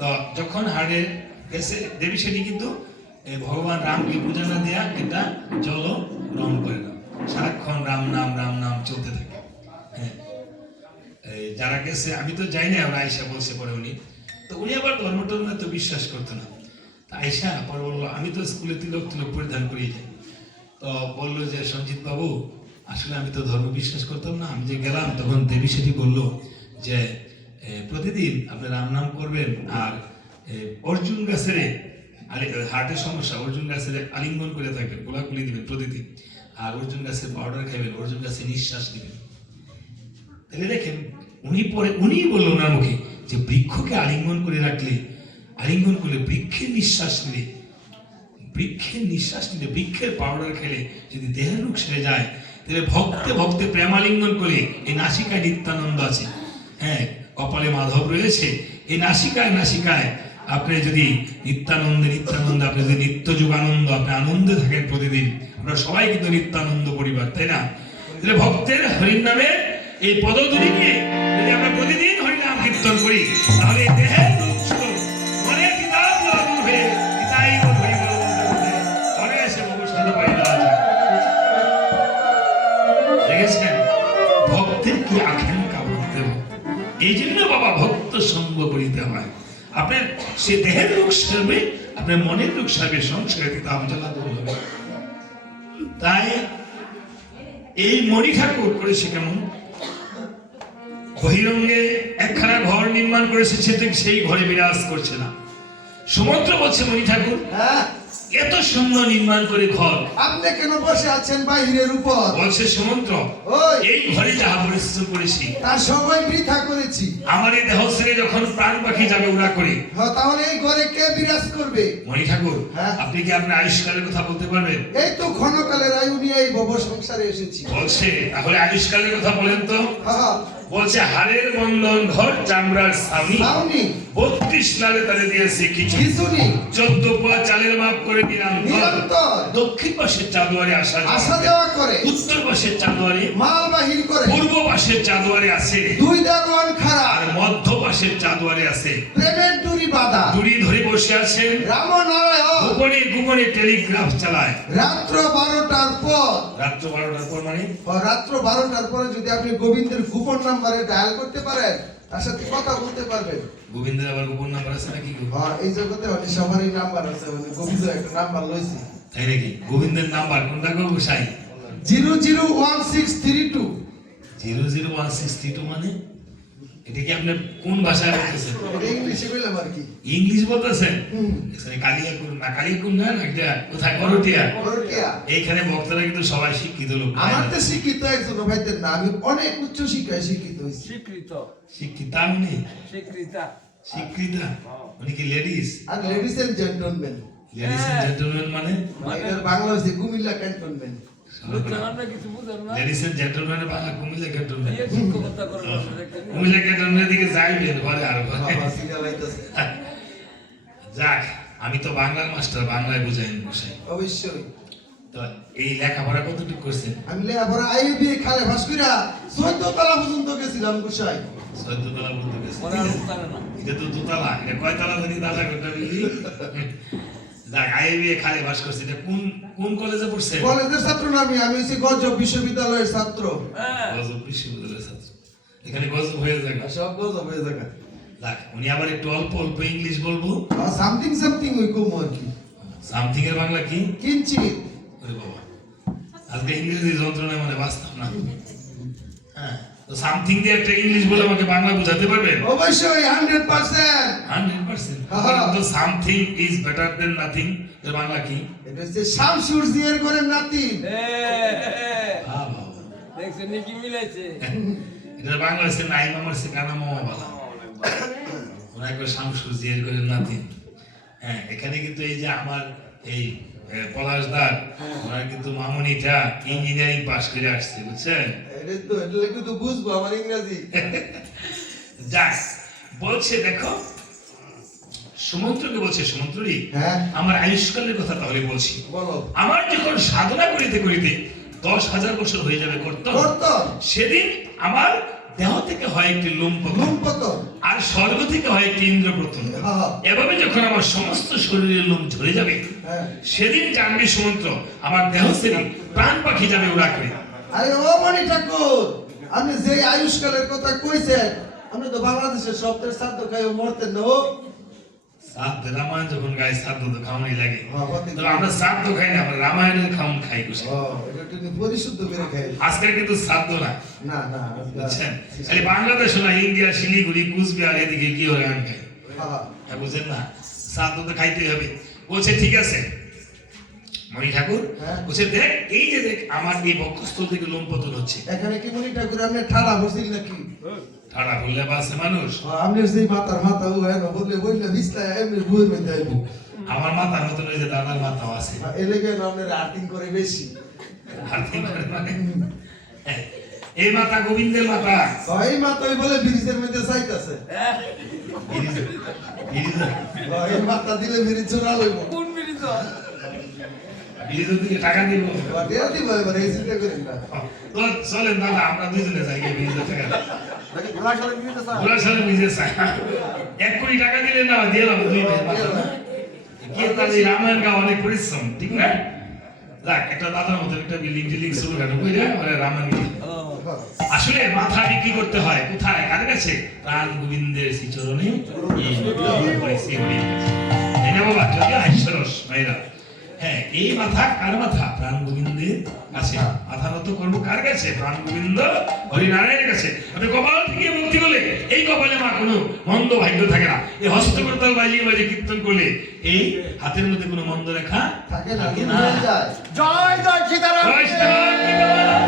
তো যখন হার্টের গেছে দেবী শেঠি, কিন্তু ভগবান রামকে পূজা না দেয়া এটা জল গ্রহণ করে না, সারাক্ষণ রাম নাম চলতে থাকে। হ্যাঁ, যারা গেছে আমি তো যাই না, ওরা আয়সা বলছে পরে উনি, তো উনি আবার ধর্ম টর্মে তো বিশ্বাস করতো না। আয়সা পরে বললো, আমি তো স্কুলে তিলক পরিধান করিয়ে যাই। তো বললো যে সঞ্জিত বাবু, আসলে আমি তো ধর্ম বিশ্বাস করতাম না, আমি যে গেলাম তখন দেবী সেটি বললো যে প্রতিদিন আপনি রাম নাম করবেন, আর অর্জুন গাছের হার্টের সমস্যা, অর্জুন গাছের আলিঙ্গন করে থাকবেন, গোলাগুলি দিবেন প্রতিদিন, আর অর্জুন গাছের পাউডার খাবেন, অর্জুন গাছে নিঃশ্বাস নেবেন। তাহলে দেখেন, উনি বললো ওনার মুখে যে বৃক্ষকে আলিঙ্গন করে রাখলে, আলিঙ্গন করলে বৃক্ষের নিঃশ্বাস নিলে, বৃক্ষের পাউডার খেলে যদি দেহের রোগ সেরে যায়, তাহলে ভক্তে ভক্তে প্রেমালিঙ্গন করে, এই নাসিকায় নিত্যানন্দ আছে, হ্যাঁ, কপালে মাধব রয়েছে, এই নাসিকায় আপনি যদি নিত্যানন্দে আপনি যদি নিত্য যুগানন্দ, আপনি আনন্দে থাকেন প্রতিদিন। আমরা সবাই কিন্তু নিত্যানন্দ পরিবার, তাই না? তাহলে ভক্তের হরির নামে এই পদধূলি নিয়ে যদি আমরা প্রতিদিন হরিনাম কীর্তন করি, তাহলে দেহের রোগ মনের কিতাব দূর হয়ে পিতাই হরি বল বলতে ঘরে এসে ভবিষ্যৎ পাই দেওয়া যায়। দেখেছেন ভক্তের কি আকাঙ্ক্ষা, ভক্তের এই জন্য বাবা ভক্ত সঙ্গ করিতে হয়। আপনার সে দেহের রোগ সারবে, আপনার মনের রোগ সারবে, সংসারে কিতাব জ্বালা দূর হবে। তাই এই মণি ঠাকুর করেছে কেমন, বহিরঙ্গে একখানা ঘর নির্মাণ করেছে, সেই ঘরে বিরাজ করছে না। সমুদ্র বলছে মণি ঠাকুর, এত সুন্দর নির্মাণ করে ঘর, আপনি কেন বসে আছেন বাহিরের উপর? বলছে সমুদ্র, এই ঘরে যাহা পরিশ্রম করেছি তার সবাই বৃথা করেছি। আমার এই দেহ ছেড়ে যখন প্রাণ পাখি যাবে উড়া করে, তাহলে এই ঘরে কে বিরাজ করবে? মণি ঠাকুর, আপনি কি আপনার আয়ুষ্কালের কথা বলতে পারবেন? এই তো ক্ষণকালের আয়ু নিয়ে এই ভব সংসারে এসেছি। বলছে তাহলে আয়ুষ্কালের কথা বলেন তো। বলছে হাড়ের বন্ধন ঘর চামড়ার ছাউনি, 32 নালে তারে দিয়েছে খিচুড়ি, 14 পোয়া চালের মাপ করে নিরন্তর, দক্ষিণ পাশের চাঁদোয়ারে আসা যাওয়া করে, উত্তর পাশের চাঁদোয়ারে মাল বাহির করে, পূর্ব পাশের চাঁদোয়ারে আছে 2 দারোয়ান খাড়া, আর মধ্য পাশের চাঁদোয়ারে আছে প্রেমের দড়ি বাঁধা, দড়ি ধরে বসে আছেন রামনারায়ণ, গোপনে টেলিগ্রাফ চালায় রাত্র 12টার পর। রাত্র 12টার পর মানে রাত্র 12টার পরে যদি আপনি গোবিন্দের গোপন নাম্বারে ডায়াল করতে পারেন, তার সাথে কথা বলতে পারবেন। গোবিন্দের আবার গোপন নাম্বার আছে নাকি? এই জগতে অনেক সবারই নাম্বার আছে, গোবিন্দ একটা নাম্বার লইছে। তাই নাকি? গোবিন্দের নাম্বার কোনটা গো গোসাই? 001632। 001632 মানে এটা কি আপনি কোন ভাষায় বলতেছেন? এটা ইংলিশে বললাম আর কি। ইংলিশ বলতেছেন? কালিয়াকুর না এটা কোথায়? করটিয়া। এইখানে বক্তারা কিন্তু সবাই শিক্ষিত লোক। আমার তো শিক্ষিত একজন ভাইদের না, আমি অনেক উচ্চ শিক্ষায় শিক্ষিত হইছি। শিক্ষিতা মানে শিক্ষিতা মানে কি লেডিস? আর ladies and gentleman. Ladies and gentleman মানে এর বাংলা হইছে Comilla cantonment. Ladies and gentleman Bangla Comilla cantonment. Comilla ক্যান্টনমেন্টের দিকে যাইবেন পরে আর যাক, আমি তো বাংলার মাস্টার, বাংলায় বুঝাই বসাই। অবশ্যই। তো এই লেখাপড়া কতটুকু করছেন? আমি লেখাপড়া আইবি খালে ভাস্করা 14 তলা পর্যন্ত গেছিলাম গোসাই। 14 তলা পর্যন্ত গেছিলাম। এটা তো দোতলা, এটা কয় তলা জানি দাদা কথা বলি। যাক, আইবি খালে ভাস করছে। এটা কোন কলেজে পড়ছে? কলেজের ছাত্র না আমি হইছি গজব বিশ্ববিদ্যালয়ের ছাত্র। গজব বিশ্ববিদ্যালয়ের ছাত্র। এখানে গজব হয়ে যায়, সব গজব হয়ে যায়। যাক, উনি আবার একটু অল্প ইংলিশ বলবো। সামথিং ওই কম আর কি। সামথিং এর বাংলা কি? কিঞ্চিত। ওরে বাবা, আজকে ইংরেজি যন্ত্রণায় মানে বাঁচতাম না। হ্যাঁ, তো সামথিং দিয়ে একটা ইংলিশ বলে আমাকে বাংলা বোঝাতে পারবেন? অবশ্যই 100%। 100%। তো something is better then nothing এর বাংলা কি? এটা হচ্ছে শামসুরজির করে নাথিং। দেখছেন কি মিলাইছে? এটা বাংলাদেশের নাইম আমার সে কানা মামা বলা ওনাকে শামসুর জিয়ার করে নাতিন। হ্যাঁ, এখানে কিন্তু এই যে আমার এই পলাশদার ওনার কিন্তু মামনিটা ইঞ্জিনিয়ারিং পাস করে আসছে, বুঝছেন? এটা কিন্তু বুঝবো আমার ইংরেজি। যাক, বলছে দেখো সুমন্ত্রকে বলছে, সুমন্ত্রী হ্যাঁ আমার আয়ুষ্কালের কথা তাহলে বলছি। বলো। আমার যখন সাধনা করিতে করিতে 10,000 বছর হয়ে যাবে করত, সেদিন আমার দেহ থেকে হয় একটি লোম পতন আর স্বর্গ থেকে হয় একটি ইন্দ্র পতন। এভাবে যখন আমার সমস্ত শরীরের লোম ঝরে যাবে সেদিন জানবি সুমন্ত্র আমার দেহ ছেড়ে প্রাণ পাখি যাবে উড়া করে। আরে ও মণি ঠাকুর, আপনি যে আয়ুষ্কালের কথা কইছেন, আপনি তো বাংলাদেশের সবদের শ্রাদ্ধ খাইও মরতেন না। ও শ্রাদ্ধ রামায়ণ যখন গাই শ্রাদ্ধ তো খাওয়ানি লাগে, তো আমরা শ্রাদ্ধ খাই না, আমরা রামায়ণের খাওয়ান খাই খুশি। পরিশুদ্ধ করে খাই। আজকে কিন্তু শ্রাদ্ধ না, না না, বুঝছেন? খালি বাংলাদেশ না, ইন্ডিয়া, শিলিগুড়ি, কুচবিহার এদিকে কি হয় আমি খাই। হ্যাঁ, বুঝলেন না? শ্রাদ্ধ তো খাইতেই হবে। বলছে ঠিক আছে মণি ঠাকুর, বলছে দেখ এই যে দেখ আমার এই বক্ষস্থল থেকে লোম পতন হচ্ছে। এখানে কি মণি ঠাকুর আপনি ঠাড়া বসিল নাকি? ঠাড়া বললে বাসে মানুষ? আপনি সেই মাথা ও হেন বললে বললে বিছলা এমনি বুয়ে মধ্যে আইব। আমার মাথার মতন ওই যে দাদার মাথাও আছে। এলাকে আপনার আর্টিং করে বেশি। আর্টিং করে মানে এই মাথা গোবিন্দের মাথা। এই মাথাই বলে ব্রিজের মধ্যে চাইতাছে। এই মাথা দিলে ব্রিজ চোরা লইব। কোন ব্রিজ? ব্রিজের দিকে টাকা দিব। টাকা দিব এবার এই চিন্তা করেন না। তো চলেন দাদা আমরা দুইজনে যাই গিয়ে ব্রিজের টাকা। নাকি ঘোড়াশালে ব্রিজ আছে? ঘোড়াশালে ব্রিজে চাই 1 কোটি টাকা দিলে না দিলাম দুই মাথা। কি তার এই রামায়ণ গা অনেক পরিশ্রম, ঠিক না? যাক, একটা দাদার মতো একটা বিল্ডিং শুরু করে কইরা ওরে রামায়ণ। আসলে মাথা বিক্রি করতে হয় কোথায়? কার কাছে? প্রাণ গোবিন্দের শ্রীচরণে। এই না বাবা, যদি আইসরস মাইরা। হ্যাঁ, এই মাথা কার মাথা? প্রাণ গোবিন্দের কাছে। মাথা নত করবো কার কাছে? প্রাণ গোবিন্দ হরিনারায়ণের কাছে। আপনি কপাল থেকে মুক্তি করলে এই কপালে মা কোনো মন্দ ভাগ্য থাকে না। এই হস্তকরতাল বাজিয়ে বাজিয়ে কীর্তন করলে এই হাতের মধ্যে কোনো মন্দ রেখা থাকে না। জয় জয় সীতারাম। জয় শ্রীরাম।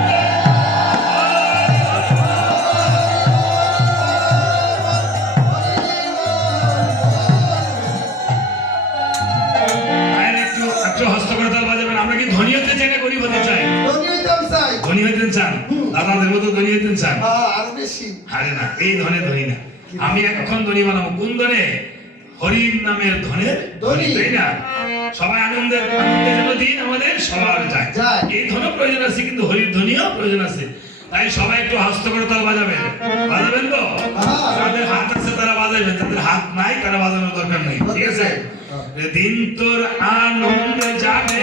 হস্তকরতাল বাজাবেন। আমরা কি ধনী হতে চাই না গরিব হতে চাই? ধনী হইতে চান? দাদাদের মতো ধনী হইতে চান? আরো বেশি। আরে না, এই ধনে ধনী না। আমি এখন ধনী বানাবো। কোন ধনে? হরির নামের ধনের ধনী, তাই না? সবাই আনন্দের জন্য দিন আমাদের সবার যায়। এই ধনও প্রয়োজন আছে, কিন্তু হরির ধনীও প্রয়োজন আছে। তাই সবাই একটু হস্তকরতাল বাজাবেন। বাজাবেন তো? যাদের হাত আছে তারা বাজাবেন, যাদের হাত নাই তারা বাজানোর দরকার নেই, ঠিক আছে? দিন তোর আনন্দ যাবে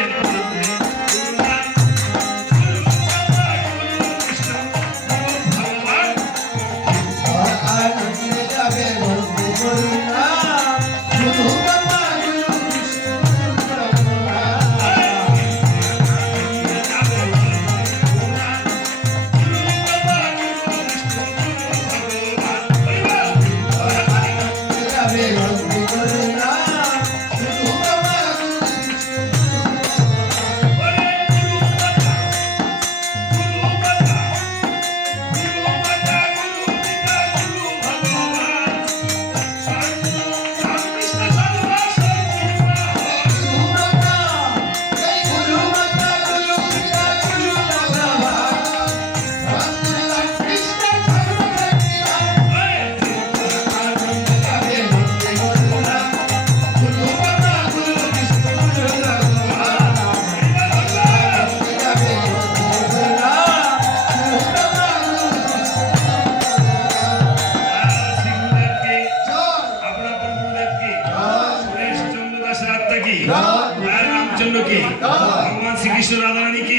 ভগবান শ্রীকৃষ্ণ রাধারানী কি,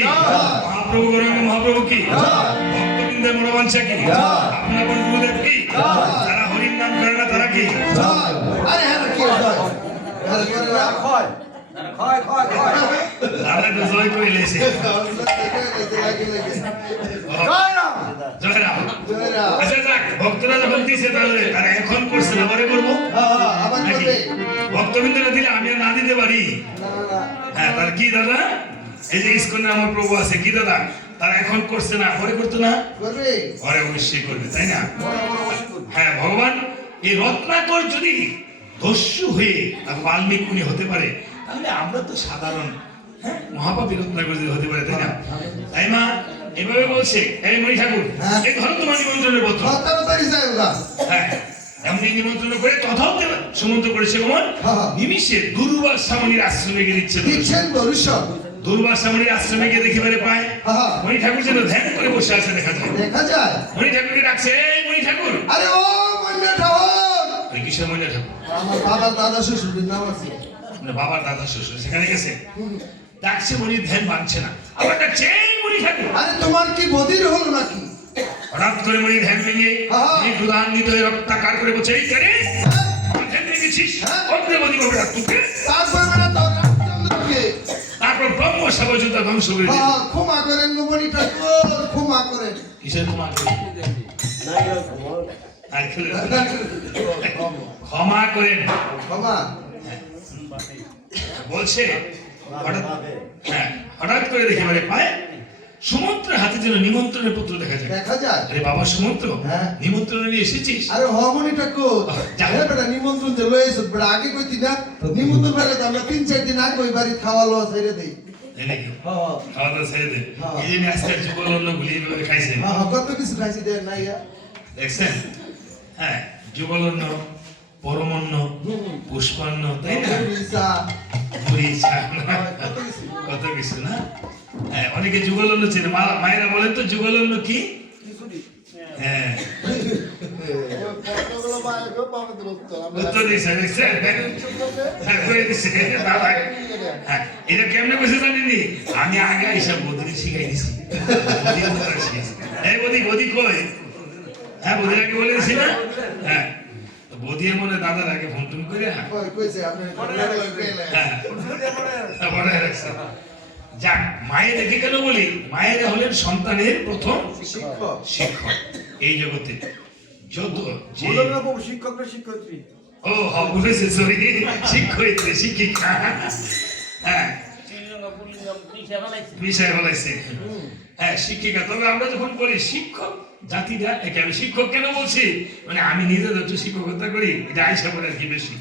মহাপ্রভু গৌরাঙ্গ মহাপ্রভু কি, ভক্তবৃন্দের মনোবাঞ্ছা কি, আপনার গুরুদেব কি, যারা হরির নাম করে না তারা কি? দাদা তো জয় করে লেছে। জয় রাম। আচ্ছা যাক, ভক্তরা যখন দিছে তাহলে আর এখন করছে না, পরে করবো নাকি? ভক্তবৃন্দরা দিলে আমি আর না দিতে পারি? হ্যাঁ, তার কি দাদা? এই যে ইস্কনে আমার প্রভু আছে, কি দাদা? তারা এখন করছে না, পরে করতো না, করবে পরে অবশ্যই করবে, তাই না? বড় বড় অবশ্যই করবে। হ্যাঁ, ভগবান এই রত্নাকর যদি দস্যু হয়ে আর বাল্মীকি মুনি হতে পারে, তাহলে আমরা তো সাধারণ মহাপাপী রত্নাকর যদি হতে পারে, তাই না? তাই মা এভাবে বলছে, এই মণি ঠাকুর, হ্যাঁ। এই ধরো তোমার নিমন্ত্রণের পত্র। তাড়াতাড়ি যায় ওরা হ্যাঁ, এমনি নিমন্ত্রণ করে তথাও সুমন্ত্র করেছে কমন হ্যাঁ। নিমিষে দুর্বাসা মুনির আশ্রমে গিয়ে দিচ্ছে। দিচ্ছেন ভবিষ্যৎ দুর্বাসা মুনির আশ্রমে গিয়ে দেখিবারে পায় হ্যাঁ। মণি ঠাকুর যেন ধ্যান করে বসে আছে দেখা যায়। দেখা যায়। মণি ঠাকুরকে ডাকছে, এই মণি ঠাকুর। আরে ও মন্ডা ঠাকুর, ওই কিসের মণি ঠাকুর? আমার বাবার দাদা শ্বশুরের নাম আছে। মানে বাবার দাদা শ্বশুর সেখানে গেছে, ডাকছে মণির ধ্যান ভাঙছে না, আবার ডাকছে, এই মণি ঠাকুর। আরে তোমার কি বদির হলো নাকি? হঠাৎ করে মণি ধ্যান ভেঙে হ্যাঁ। মণি ক্রোধান্বিত হয়ে রক্তাকার করে বলছে, এই করে আমার ধ্যান ভেঙেছিস, হ্যাঁ। অগ্রে বদি বাবু তুকে। তারপর বেটা তো রামচন্দ্রকে তারপর ব্রহ্ম সাবজতা ধ্বংস করে দিল। ক্ষমা করেন গো মণি ঠাকুর, ক্ষমা করেন। কিসের ক্ষমা করে? আর খেলে ক্ষমা করেন ক্ষমা বলছে। হঠাৎ করে দেখে মানে পায় সুমন্ত্রের হাতে যেন নিমন্ত্রণের পত্র দেখা যায়। দেখা যায়। আরে বাবা সুমন্ত্র, হ্যাঁ। নিমন্ত্রণ নিয়ে এসেছিস? আরে হ মণি ঠাকুর, যা। হ্যাঁ বেটা নিমন্ত্রণ যে লয়েছ বেটা, আগে কইতি না নিমন্ত্রণ বেটা তো আমরা 3-4 দিন আগে ওই বাড়ি খাওয়া লওয়া ছেড়ে দেই। তাই নাকি? হ্যাঁ খাওয়া দাওয়া ছেড়ে দে। হ্যাঁ। এই জন্য আজকাল যুগল অন্য গুলিয়ে খাইছেন, হ্যাঁ, কত কিছু খাইছি দেন না ইয়া। দেখছেন? হ্যাঁ, যুগলন্য, পরমন্ন, পুষ্পান্ন, তাই না? রিসা, মুড়ি, চা, কত কিছু। কত কিছু না? হ্যাঁ, অনেকে যুগলন্য চেনে। মায়েরা বলেন তো যুগলন্য কি? হ্যাঁ, প্রশ্নগুলো মায়েরকেও পাবে দিল উত্তর। আমরা উত্তর দিছে, দেখছেন? হ্যাঁ, করে দিছে, দাদা। হ্যাঁ, এটা কেমনে কইছে জানেননি? আমি আগে এসব বদিকে শিখাই দিছি। বদির দ্বারা শিখাইছি। এই বদি কই? হ্যাঁ, বদির আগে বলে দিছি না? হ্যাঁ, তো বদি মনে দাদার আগে ফোন টোন করে, হ্যাঁ, কইছে আপনি হ্যাঁ, মনে রাখছে। যাক, মায়ের দেখে কেন বলি? মায়েরা হলেন সন্তানের প্রথম শিক্ষক। শিক্ষক এই জগতে। যত যে বললাম না বাবু, শিক্ষকরা শিক্ষয়িত্রী। ও বলেছে, সরি, শিক্ষয়িত্রী, শিক্ষিকা। হ্যাঁ, বিষয় বলাইছে। হ্যাঁ, শিক্ষিকা। তবে আমরা যখন বলি শিক্ষক জাতিরা, একে আমি শিক্ষক কেন বলছি, মানে আমি নিজে একটু শিক্ষকতা করি, এটা আইসা বলে আর কি বেশি,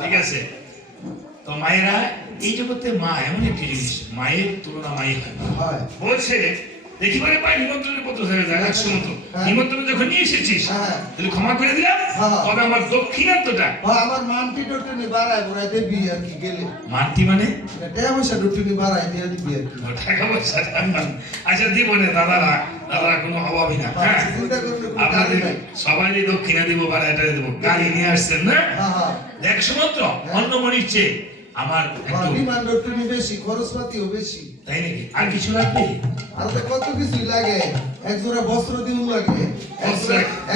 ঠিক আছে? তো মায়েরা এই জগতে, মা এমন একটি জিনিস, মায়ের তুলনা মাই হয়। হয়। বলছে দেখিবারে পাই নিমন্ত্রণের পত্র হয়ে যায়, এক সময় তো হ্যাঁ। নিমন্ত্রণ যখন নিয়ে এসেছিস, হ্যাঁ। তাহলে ক্ষমা করে দিলাম, হ্যাঁ। তবে আমার দক্ষিণান্তটা। আমার মানটি ডটনি বাড়ায় বড়াই দেবি আর কি গেলে। মানতি মানে টাকা পয়সা ডটনি বাড়ায় দিয়ে দিবি আর কি। টাকা পয়সা। আচ্ছা, দিব না দাদারা কোনো অভাবই না। হ্যাঁ, চিন্তা করলে কোনো আপনাদের গালি নাই। সবাই দক্ষিণা দিব, বাড়াইটা দিব। গাড়ি নিয়ে আসছেন না? হ্যাঁ, হ্যাঁ। একশো মাত্র অন্য মনির চেয়ে আমার একটু, ডিমান্ড ডটনি বেশি, খরচপাতিও বেশি। তাই নাকি? আর কিছু লাগবে? আর তো কত কিছুই লাগে। এক জোড়া বস্ত্র দিন লাগে,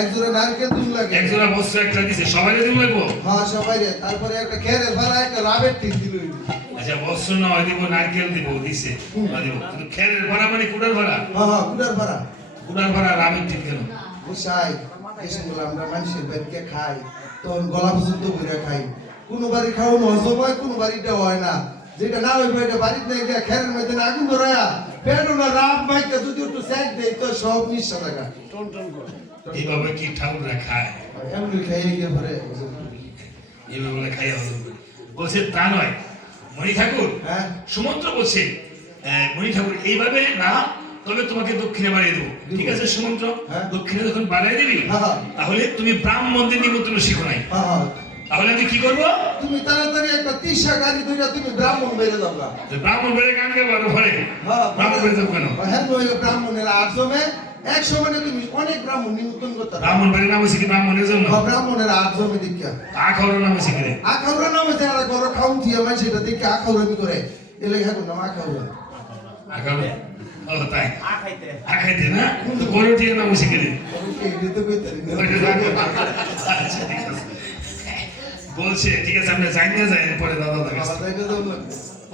এক জোড়া নারকেল দিন লাগে। এক জোড়া বস্ত্র একটা দিছে, সবাই দিব লাগবো? হ্যাঁ সবাই রে। তারপরে একটা খেরের ভাড়া, একটা রাবের ঠিক দিল। আচ্ছা, বস্ত্র নয় দিব, নারকেল দিব, দিছে বা দিব, কিন্তু খেরের ভাড়া মানে কুড়ার ভাড়া। হ্যাঁ হ্যাঁ, কুটার ভাড়া। কুড়ার ভাড়া রামের ঠিক কেন? বুঝাই এসবগুলো আমরা মানুষের বাড়িতে খাই, তখন গলা পর্যন্ত ঘুরে খাই। কোনো বাড়ি খাওয়ানো হজম হয়, কোনো বাড়িটা হয় না। যেটা না হইবে এটা বাড়িতে নাই গিয়া খেরের মধ্যে আগুন ধরায়া পেট না রাত মাইকা যদি একটু স্যাক দেয় তো সব নিঃশ্বাস থাকা টন টন করে। এইভাবে কি ঠাকুররা খায়? এমনি খাইয়ে গিয়ে পরে এইভাবে বলে খাইয়া হজম করে। বলছে তা নয় মণি ঠাকুর। হ্যাঁ সুমন্ত্র বলছে, মণি ঠাকুর এইভাবে না, তবে তোমাকে দক্ষিণে বাড়িয়ে দেবো। ঠিক আছে সুমন্ত্র, হ্যাঁ। দক্ষিণে যখন বাড়াই দিবি, হ্যাঁ। তাহলে তুমি ব্রাহ্মণদের নিমন্ত্রণ শিখো নাই। হ্যাঁ হ্যাঁ। তাহলে আমি কি করবো? তুমি তাড়াতাড়ি একটা 30 গাড়ি ধরে তুমি ব্রাহ্মণ বেড়ে যাবা। যে ব্রাহ্মণ বেড়ে গান গাবো আরো ঘরে, হ্যাঁ ব্রাহ্মণ বেড়ে যাবো কেন? হ্যাঁ নইলে ব্রাহ্মণের আশ্রমে এক সময় তুমি অনেক ব্রাহ্মণ নিমন্ত্রণ করতে ব্রাহ্মণ বেড়ে নাম হচ্ছে কি ব্রাহ্মণের জন্য? ব্রাহ্মণের আশ্রমে দীক্ষা আখাওয়ার নাম হচ্ছে কি রে? আখাউরা নামে যারা গরো খাউন থিয়া মানে সেটা দেখে আখাউরামি করে এলে খাবো না আখাউরা আখাবে? ও তাই, আখাইতে না? তো গরুটির নাম হচ্ছে কি রে? দিতে কইতারি না। ওইটা জানবো। আচ্ছা, ঠিক আছে। বলছে ঠিক আছে, আপনি যাই না যাই পরে দাদা বাবা দেখাচ্ছে। তাই না যাবো।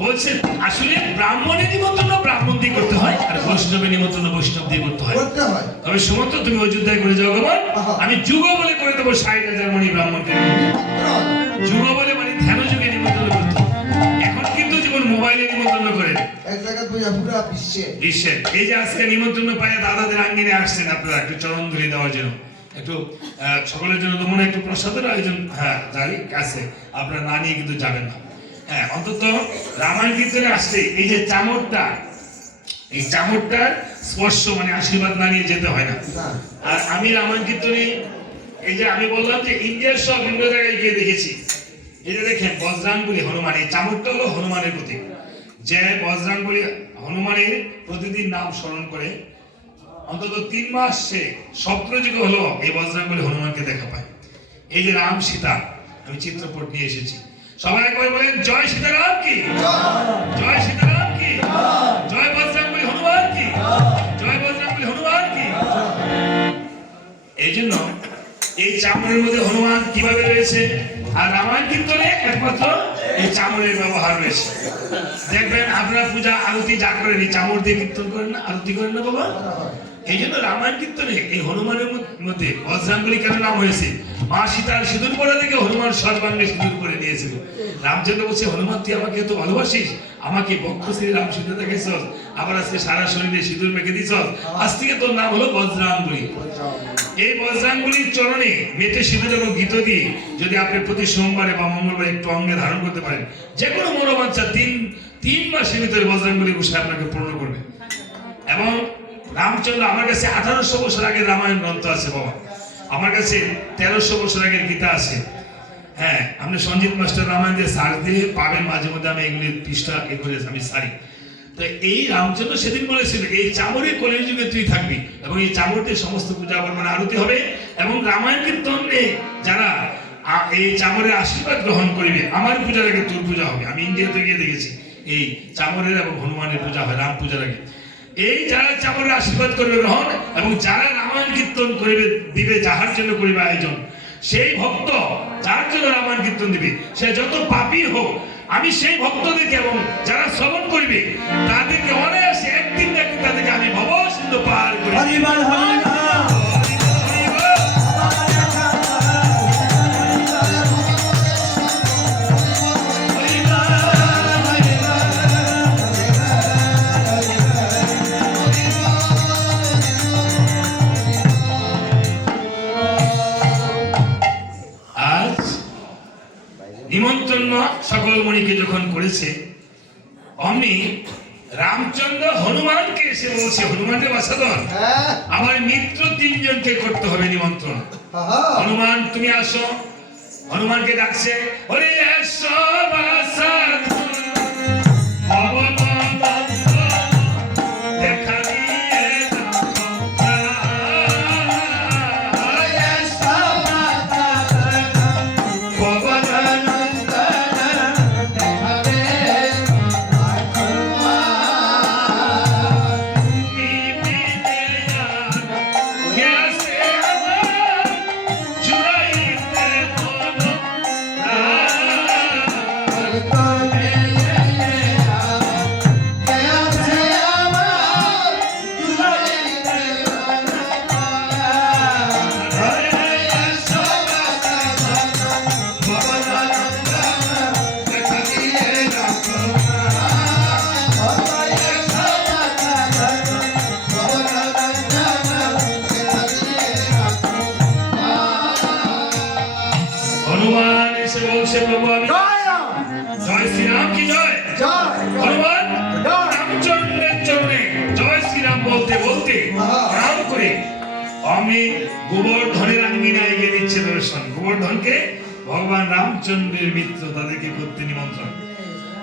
বলছে আসলে ব্রাহ্মণের নিমন্ত্রণ ব্রাহ্মণ দিয়ে করতে হয়, আর বৈষ্ণবের নিমন্ত্রণ বৈষ্ণব দিয়ে করতে হয়। করতে হয় তবে সুমন্ত তুমি অযোধ্যায় করে যাও গমন, আহা। আমি যুগ বলে করে দেবো 60,000 মণি ব্রাহ্মণকে নিমন্ত্রণ। যুগ বলে মানে ধ্যান যুগে নিমন্ত্রণ করতে। এখন কিন্তু যেমন মোবাইলে নিমন্ত্রণ করে, এক জায়গায় জায়গা বইয়া পুরা বিশ্বে বিশ্বের এই যে আজকে নিমন্ত্রণ পাইয়া দাদাদের আঙ্গিনে আসছেন আপনারা একটু চরণ ধরে দেওয়ার জন্য একটু সকলের জন্য তো মনে হয় একটু প্রসাদের আয়োজন হ্যাঁ যাই আছে আপনারা না নিয়ে কিন্তু যাবেন না হ্যাঁ অন্তত রামায়ণ কীর্তনে আসছে এই যে এই চামড়টার স্পর্শ মানে আশীর্বাদ না নিয়ে যেতে হয় না না আর আমি রামায়ণ কীর্তনে এই যে আমি বললাম যে ইন্ডিয়ার সব বিভিন্ন জায়গায় গিয়ে দেখেছি এই যে দেখেন বজ্রাঙ্গুলি হনুমান এই চামড়টা হলো হনুমানের প্রতীক যে বজ্রাঙ্গুলি হনুমানের প্রতিদিন নাম স্মরণ করে অন্তত 3 মাস সে স্বপ্নযুগ হলো এই বজ্রাঙ্গুলি হনুমানকে দেখা পায় এই যে রাম সীতা আমি চিত্রপট নিয়ে এসেছি সবাই একবার বলেন জয় সীতারাম কি জয় সীতারাম কি জয় বজ্রাঙ্গুলি হনুমান কি জয় বজ্রাঙ্গুলি হনুমান কি এই জন্য এই চামড়ের মধ্যে হনুমান কিভাবে রয়েছে আর রামায়ণ কীর্তনে একমাত্র এই চামড়ের ব্যবহার রয়েছে দেখবেন আপনারা পূজা আরতি যা করেন এই চামড় দিয়ে কীর্তন করেন না আরতি করেন না বাবা এই জন্য রামায়ণ কীর্তনে এই হনুমানের মধ্যে বজ্রাঙ্গুলি কেন নাম হয়েছে মা সীতার সিঁদুর পরে থেকে হনুমান সর্বাঙ্গে সিঁদুর করে দিয়েছিল রামচন্দ্র বলছে হনুমান তুই আমাকে এত ভালোবাসিস আমাকে বক্ষশ্রী রাম সীতা দেখেছ আবার আজকে সারা শরীরে সিঁদুর মেখে দিছ আজ থেকে তোর নাম হলো বজ্রাঙ্গুলি এই বজ্রাঙ্গুলির চরণে মেটে সিঁদুর এবং গীত দিয়ে যদি আপনি প্রতি সোমবারে বা মঙ্গলবারে একটু অঙ্গে ধারণ করতে পারেন যে কোনো মনোবাঞ্ছা তিন মাসের ভিতরে বজ্রাঙ্গুলি বসে আপনাকে পূর্ণ করবে এবং রামচন্দ্র আমার কাছে 1800 বছর আগের রামায়ণ গ্রন্থ আছে বাবা আমার কাছে 1300 বছর আগের গীতা আছে হ্যাঁ আপনি সঞ্জিত মাস্টার রামায়ণ দিয়ে সার্চ দিয়ে পাবেন মাঝে মধ্যে আমি এগুলির পৃষ্ঠা এগুলো আমি সারি তো এই রামচন্দ্র সেদিন বলেছিল এই চামড়ে কলির যুগে তুই থাকবি এবং এই চামড়তে সমস্ত পূজা বর্ণনা আরতি হবে এবং রামায়ণ কীর্তনে যারা এই চামড়ের আশীর্বাদ গ্রহণ করিবে আমার পূজার আগে তোর পূজা হবে আমি ইন্ডিয়াতে গিয়ে দেখেছি এই চামড়ের এবং হনুমানের পূজা হয় রাম পূজার আগে এই যারা চামড়ের আশীর্বাদ করবে গ্রহণ এবং যারা রামায়ণ কীর্তন করিবে দিবে যাহার জন্য করিবে আয়োজন সেই ভক্ত যার জন্য রামায়ণ কীর্তন দিবে সে যত পাপী হোক আমি সেই ভক্তদেরকে এবং যারা শ্রবণ করবে তাদেরকে অনায়াসে একদিন না একদিন তাদেরকে আমি ভব সিন্ধু পার করি নিমন্ত্রণ সকল মণিকে যখন করেছে অমনি রামচন্দ্র হনুমানকে এসে বলছে হনুমানের বাসাদন আমার মিত্র 3 জনকে করতে হবে নিমন্ত্রণ হনুমান তুমি আসো হনুমানকে ডাকছে ওরে এসো বাসাদন দেখা দিয়ে হনুমান এসে বলছে প্রভু আমি জয় শ্রীরাম কি জয় হনুমান রামচন্দ্রের চরণে জয় শ্রীরাম বলতে বলতে রাম করে আমি গোবর্ধনের আঙ্গিনায় গিয়ে দিচ্ছে দর্শন গোবর্ধনকে ভগবান রামচন্দ্রের মিত্র তাদেরকে করতে নিমন্ত্রণ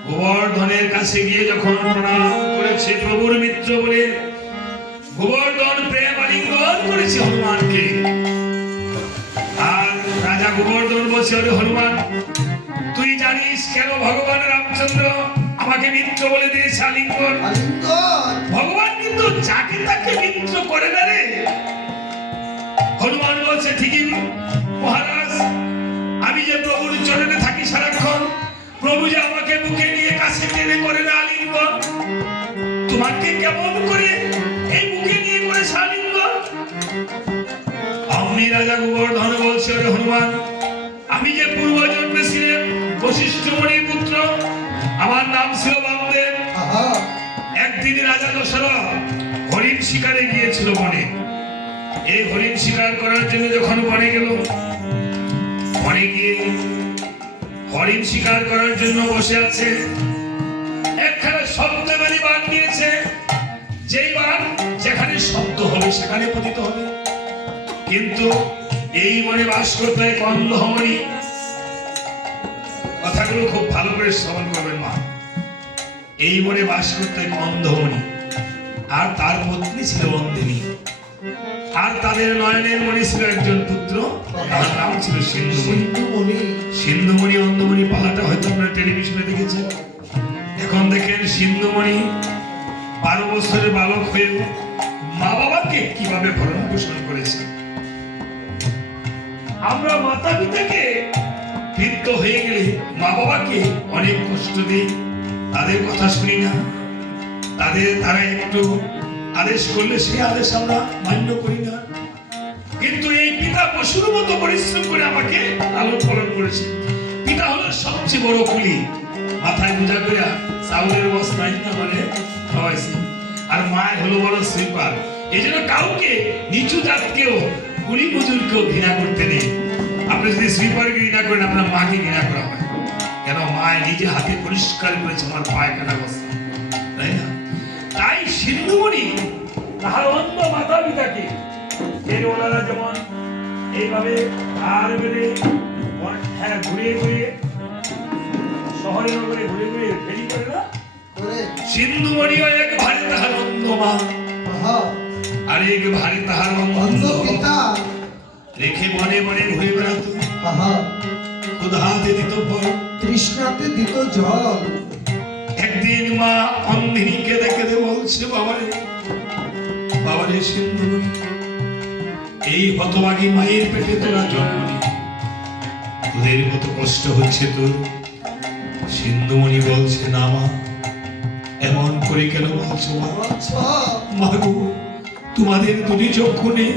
গোবর্ধনের কাছে গিয়ে যখন প্রণাম করেছে প্রভুর মিত্র বলে গোবর্ধন প্রেম আলিঙ্গন করেছে হনুমানকে আর রাজা গোবর্ধন বলছে ওরে হনুমান তুই জানিস কেন ভগবান রামচন্দ্র আমাকে মিত্র বলে দিয়েছে আলিঙ্গন ভগবান কিন্তু যাকে তাকে মিত্র করে না রে হনুমান বলছে ঠিকই মহারাজ আমি যে প্রভুর চরণে থাকি সারাক্ষণ প্রভু যে আমাকে বুকে নিয়ে কাছে টেনে করে না আলিঙ্গন তোমাকে কেমন করে এই বুকে নিয়ে করে আলিঙ্গন অমনি রাজা গোবর্ধন বলছে ওরে হনুমান আমি যে পূর্ব জন্মে ছিলেন বশিষ্ঠ মুনির পুত্র আমার নাম ছিল বামদেব এক একদিন রাজা দশরথ হরিণ শিকারে গিয়েছিল বনে। এই হরিণ শিকার করার জন্য যখন বনে গেল, বনে গিয়ে হরিণ শিকার করার জন্য বসে আছে, একখানে শব্দবেদী বান নিয়েছে। যেই বান যেখানে শব্দ হবে সেখানে পতিত হবে। কিন্তু এই বনে বাস করতে এক অন্ধমণি, কথাগুলো খুব ভালো করে শ্রবণ করবেন মা। এই বনে বাস করতে এক অন্ধমণি, আর তার পত্নী ছিল অন্ধিনী, আর তাদের নয়নের মণি ছিল একজন পুত্র, তার নাম ছিল সিন্ধুমণি। সিন্ধুমণি। সিন্ধুমণি অন্ধমণি পালাটা হয়তো আপনারা টেলিভিশনে দেখেছেন। এখন দেখেন সিন্ধুমণি 12 বছরের বালক হয়ে মা বাবাকে কিভাবে ভরণ পোষণ করেছে। আমরা মাতা পিতাকে বৃদ্ধ হয়ে গেলে মা বাবাকে অনেক কষ্ট দিই, তাদের কথা শুনি না, তারা একটু আদেশ করলে সেই আদেশ আমরা মান্য করি না। কিন্তু এই পিতা পশুর মতো পরিশ্রম করে আমাকে লালন পালন করেছে। পিতা হলো সবচেয়ে বড় কুলি, মাথায় বোঝা করে চাউলের বস্তা ইত্যাদি মানে খাওয়াইছে, আর মায় হলো বড় সুইপার। এই জন্য কাউকে নিচু জাতকেও কুলি মজুরকেও ঘৃণা করতে নেই। আপনি যদি সুইপারকে ঘৃণা করেন, আপনার মাকে ঘৃণা করা হয়। কেন? মায় নিজে হাতে পরিষ্কার করেছে আমার পায়খানা বস্তা, তাই না? তাই সিন্ধুমণি তাহার অন্ধ মাতা পিতাকে ওনারা যেমন এইভাবে আর বেড়ে ঘুরে ঘুরে শহরে নগরে ঘুরে ঘুরে ফেরি করে না, সিন্ধুমণিও এক ভারে তাহার অন্ধ মা, আর এক ভারে তাহার অন্ধ পিতা রেখে বনে বনে ঘুরে বেড়াতো। ক্ষুধাতে দিত ফল, তৃষ্ণাতে দিত জল। একদিন মা অন্ধিনীকে দেখে বলছে, বাবারে সিন্ধুমণি, এই হতভাগী মায়ের পেটে তোরা জন্ম নি, তোদের কত কষ্ট হচ্ছে তোর। সিন্ধুমণি বলছে, না মা, এমন করে কেন বলছো মা গো, তোমাদের দুটি চক্ষু নেই,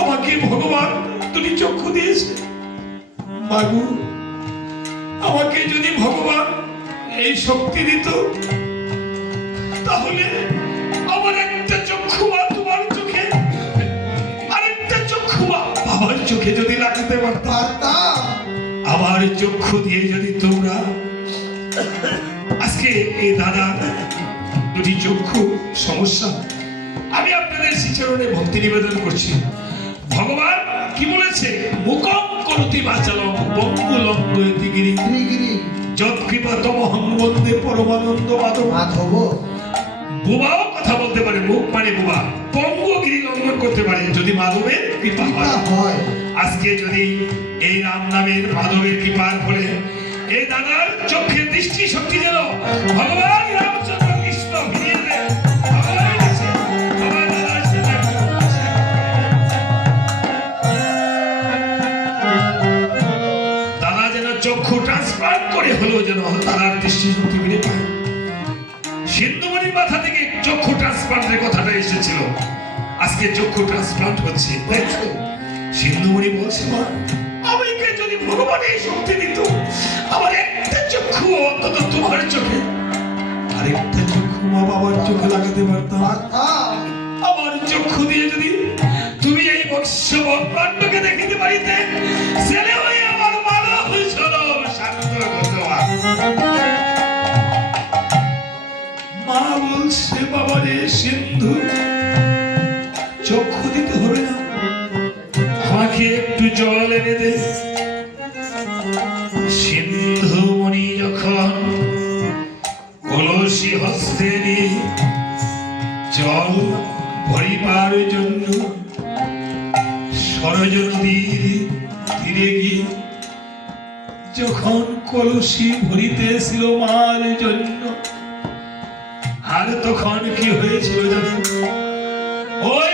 আমাকে ভগবান দুটি চক্ষু দিয়েছে। মা গো, আমাকে যদি ভগবান এই শক্তি দিত, তাহলে আমার একটা চক্ষু বা তোমার চোখে, আরেকটা চক্ষু বা বাবার চোখে যদি লাগাতে পারতাম, আমার চক্ষু দিয়ে যদি তোমরা আজকে এই দাদা দুটি চক্ষু সমস্যা, আমি আপনাদের শ্রীচরণে ভক্তি নিবেদন করছি। ভগবান কি বলেছে? মুকম করতি বাচালম বঙ্গুলঙ্গ গিরি যৎকৃপাতমহং বন্দে পরমানন্দ মাধব। বুবাও কথা বলতে পারে, মুখ মানে বুবা, পঙ্গগিরি লঙ্ঘন করতে পারে যদি মাধবের কৃপা হয়। আজকে যদি এই রাম নামের মাধবের কৃপার ফলে এই দাদার চোখের দৃষ্টি শক্তি যেন ভগবান রামচন্দ্র কৃষ্ণ ফিরিয়ে দেয়। দাদা যেন চক্ষু ট্রান্সপ্লান্ট করে হলেও যেন দাদার দৃষ্টি শক্তি ফিরে পায়। সিন্ধুমণির মাথা থেকে চক্ষু ট্রান্সপ্লান্টের কথাটা এসেছিল, আজকে চক্ষু ট্রান্সপ্লান্ট হচ্ছে। সিন্ধুমণি বলছে, মা, আমাকে যদি ভগবান এই শক্তি দিত, আমার একটা চক্ষু অন্তত তোমার চোখে, আরেকটা চক্ষু মা বাবার চোখে লাগাতে পারতাম। আমার চক্ষু দিয়ে যদি তুমি এই বৎস ব্রহ্মাণ্ডকে দেখিতে পারিতে, ছেলে হয়ে আমার মানব সরব শান্ত হতো। মা বলছে, বাবারে সিন্ধু, চক্ষু দিতে হবে না, আমাকে একটু জল এনে দে। সিন্ধুমণি যখন কলসি হস্তে নিয়ে জল ভরিবার জন্য সরজ নদীর তীরে গিয়ে যখন কলসি ভরিতেছিল মার জন্য, আর তখন কি হয়েছিল জানো? ওই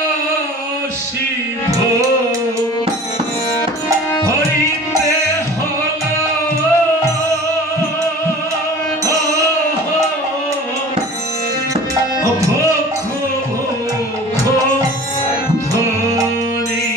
কলসি ভরিতে হলো ভোখ ধরি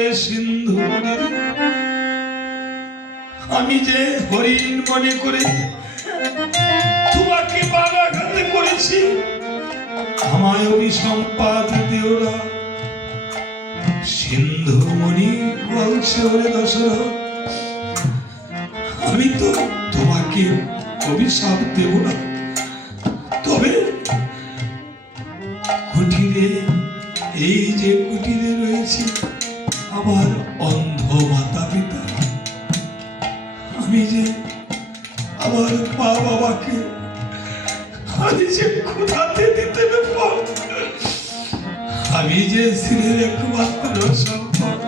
বলে সিন্ধু আমি যে হরিণ মনে করে তোমাকে বাগাঘাত করেছি, আমায় অভিসম্পাদ দিও না। সিন্ধুমণি বলছে ওরে দশরথ, আমি তো তোমাকে অভিশাপ দেব না, তবে কুটিরে এই যে কুটিরে রয়েছে আমার অন্ধ মাতা পিতা, আমি যে আমার মা বাবাকে আমি যে ক্ষুধাতে দিতে পারব, আমি যে ছেলের একমাত্র সম্পদ,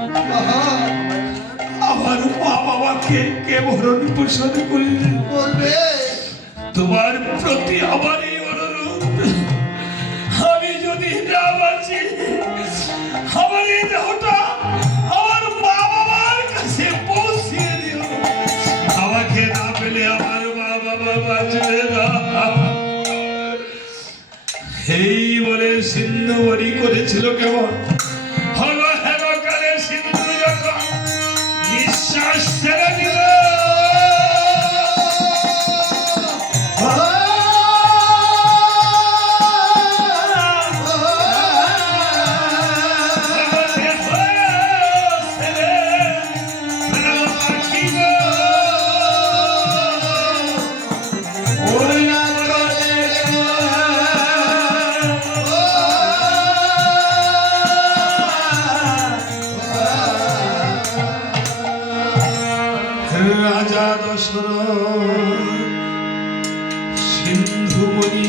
আমার মা বাবাকে কে ভরণ পোষণ করলে বলবে তোমার প্রতি আমার এই অনুরোধ, আমি যদি না বাঁচি আমার এই দেহটা আমার মা বাবার কাছে পৌঁছিয়ে দিও, আমাকে না পেলে আমার মা বাবা বাঁচবে না। এই বলে সিন্ধু বলি করেছিল কেমন হল হেমকালে সিন্ধু যখন নিঃশ্বাস ছেড়ে দিল, রাজা দশরথ সিন্ধুমণি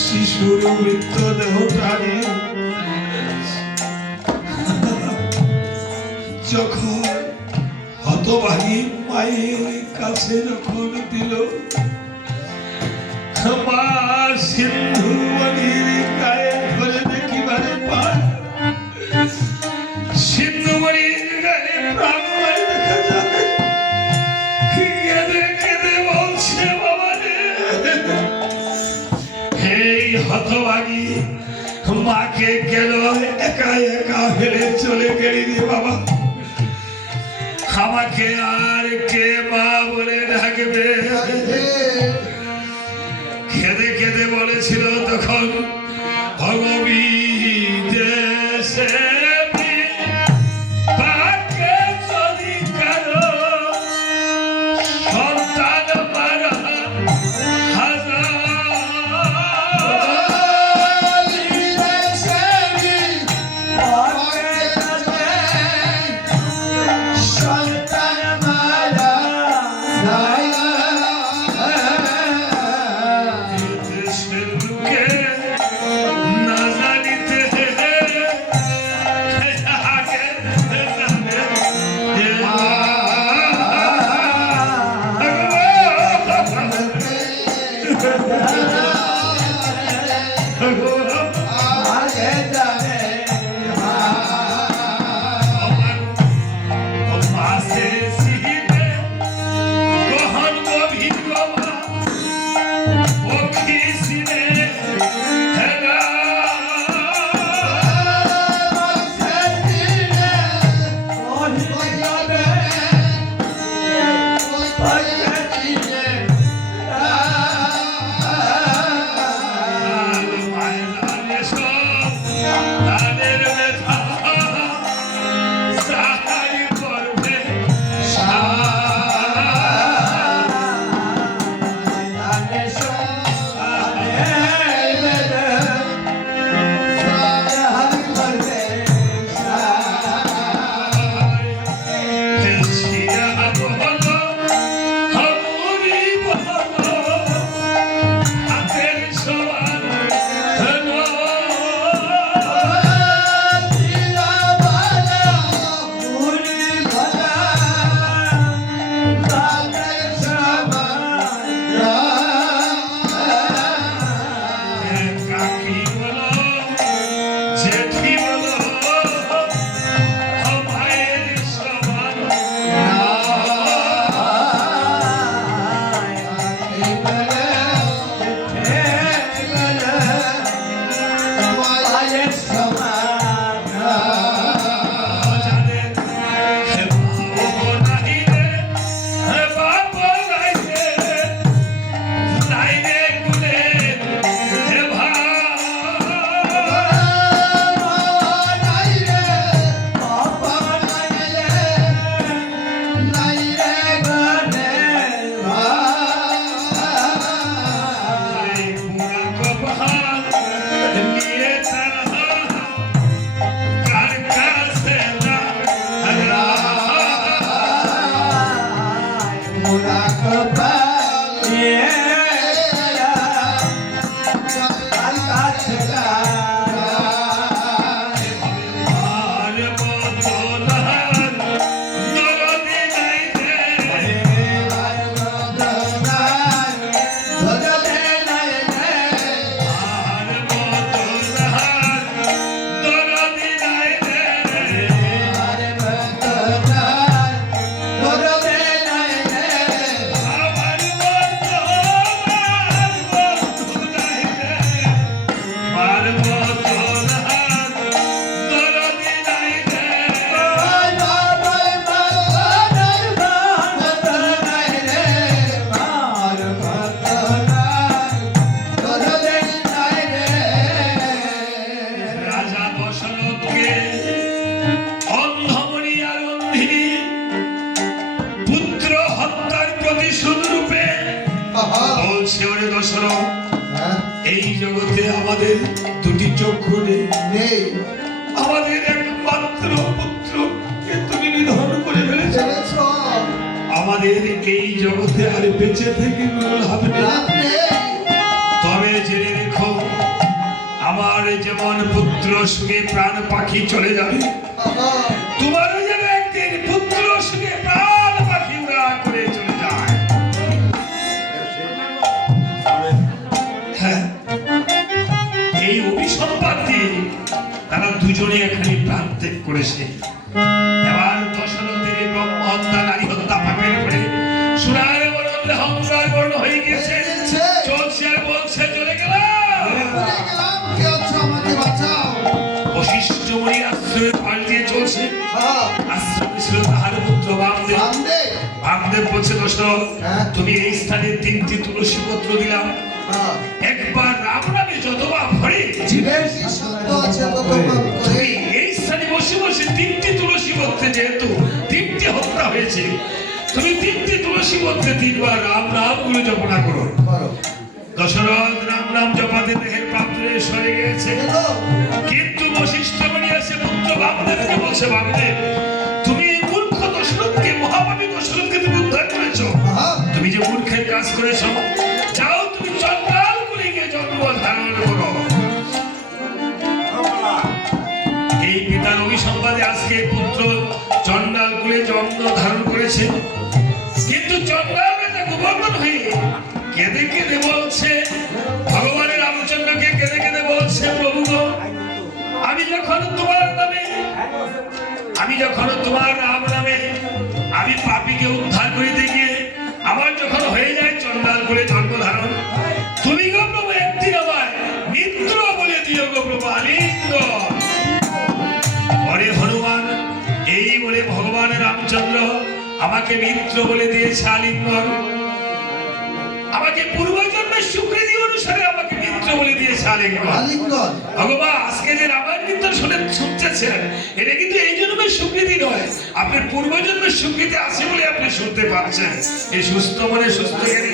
শিশুর মৃতদেহটারে যখন হতভাগী মায়ের কাছে যখন দিল, মা সিন্ধুমণির গায়ে ধরে দেখিবারে পায়, সিন্ধুমণির গায়ে প্রাণ দেখা যায়, কেঁদে কেঁদে বলছে বাবা রে, এই হতভাগী মাকে গেল একা একা ফেলে চলে গেলি রে বাবা, আমাকে আর কে মা বলে ডাকবে। কেঁদে কেঁদে বলেছিল তখন ভগবী দেশে পাকে যদি কারো সন্তান মারা হাজার দেশের লোকে না জানি বলছে, ওরে দশরথ, হ্যাঁ এই জগতে আমাদের দুটি চক্ষু নেই, নেই আমাদের একমাত্র পুত্রকে তুমি নিধন করে ফেলেছ। জেনেছ আমাদের এই জগতে আর বেঁচে থেকে কোনো লাভ নেই। লাভ নেই তবে জেনে রেখো, আমার যেমন পুত্র সুখে প্রাণ পাখি চলে যাবে, বাবা তোমারও যেন একদিন পুত্র সুখে প্রাণ পাখি উড়া করে চলে যায়। হ্যাঁ, এই অভিসম্পাদ দিয়ে তারা দুজনে এখানে প্রাণ ত্যাগ করেছে। এবার দশরথের ব্রহ্ম হত্যা, নারী হত্যা পাপের করে সোনার বরণ হংসার বর্ণ হয়ে গিয়েছে। চলছে আর বলছে, চলে গেলাম। ভুলে গেলাম কে আছো, আমাকে বাঁচাও। বশিষ্ঠ মুনির আশ্রমের পাশ দিয়ে চলছে। হ্যাঁ আশ্রমে ছিল তাহার পুত্র বামদেব। রামদেব বামদেব বলছে, দশরথ, হ্যাঁ। তুমি এই স্থানে 3টি তুলসী পত্র দিলাম, হ্যাঁ একবার রাম নামে যতবার ভরে জীবের কি সত্য আছে তত পাপ করে তুমি এই স্থানে বসে বসে 3টি তুলসী পত্রে, যেহেতু 3টি হত্যা হয়েছে, তুমি 3টি তুলসী পত্রে 3বার রাম নাম গুলো জপনা করো। করো দশরথ রাম নাম জপাতে দেহের পাপ দূরে সরে গিয়েছে। হ্যালো কিন্তু বশিষ্ঠ মুনি এসে পুত্র বামদেবকে বলছে, বামদেব, তুমি এই মূর্খ দশরথকে, মহাপাপী দশরথকে তুমি উদ্ধার করেছো। হ্যাঁ তুমি যে মূর্খের কাজ করেছো, যাও তুমি চন্ডাল কুলে গিয়ে জন্ম ধারণ করো। এই পিতার অভিসম্বাদে আজকে পুত্র চন্ডাল কুলে জন্ম ধারণ করেছে। কিন্তু চন্ডাল রাজা গোবর্ধন হয়ে কেঁদে কেঁদে বলছে, ভগবানের রামচন্দ্রকে কেঁদে কেঁদে বলছে, প্রভু গো, আমি যখন তোমার রাম নামে আমি পাপীকে উদ্ধার করিতে গিয়ে আমার যখন হয়ে যায় চন্ডাল করে জন্ম ধারণ, তুমি গো প্রভু একদিন আমার মিত্র বলে দিও গো প্রভু, আলিঙ্গ। পরে হনুমান এই বলে ভগবান রামচন্দ্র আমাকে মিত্র বলে দিয়েছে, আলিঙ্গন। আমাকে পূর্বজন্মের স্বীকৃতি অনুসারে আমাকে মিত্র বলে দিয়েছে, আলিঙ্গন। আলিঙ্গন ভগবান আজকে যে রামায়ণ কীর্তন শুনতেছেন, এটা কিন্তু এই জন্মের স্বীকৃতি নয়, আপনার পূর্বজন্মের স্বীকৃতি আছে বলে আপনি শুনতে পাচ্ছেন। এই সুস্থ মনে সুস্থ জ্ঞানী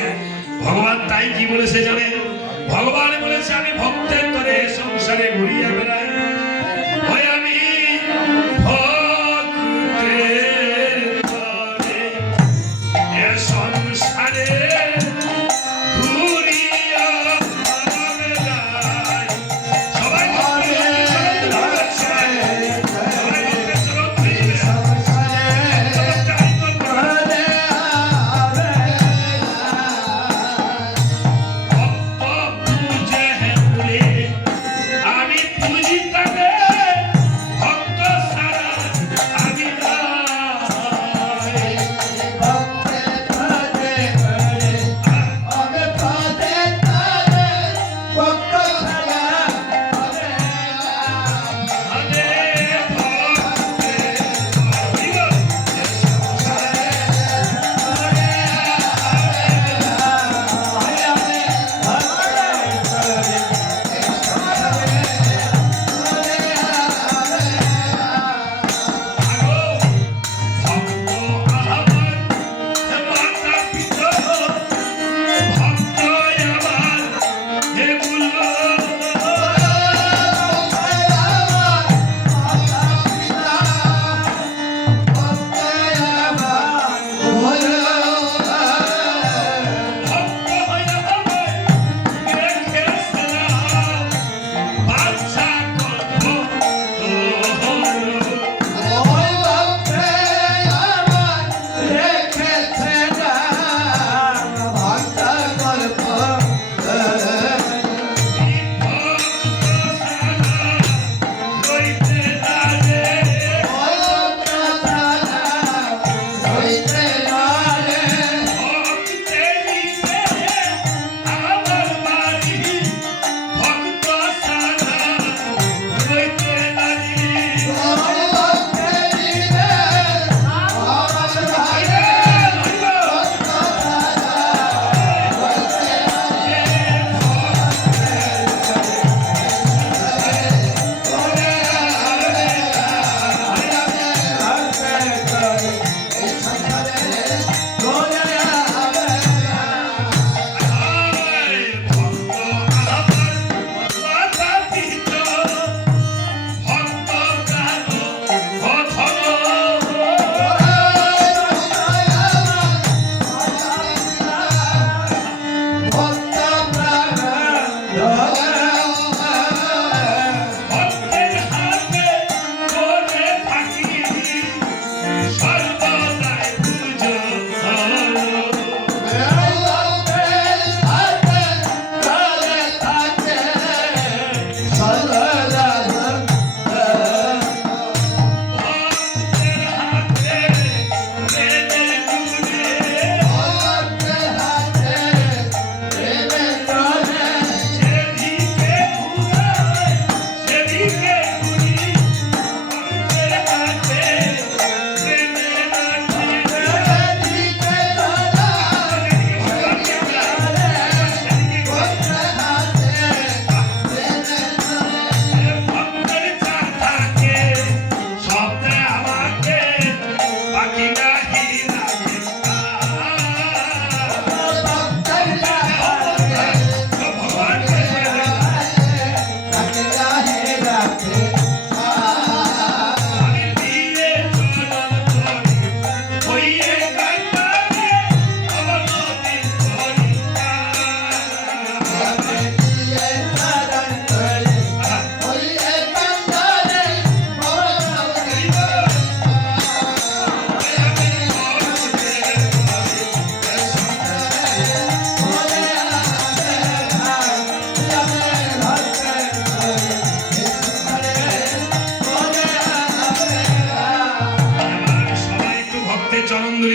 ভগবান তাই কি বলেছে জানেন? ভগবান বলেছে, আমি ভক্তের তরে সংসারে ঘুরিয়া বেড়াই, ওই আমি ভক্তের তরে এ সংসারে ঘুরিয়া বেড়াই। সবাই ভক্তের চরণ ধরে, ভক্ত পূজে হে, আমি পুজিতে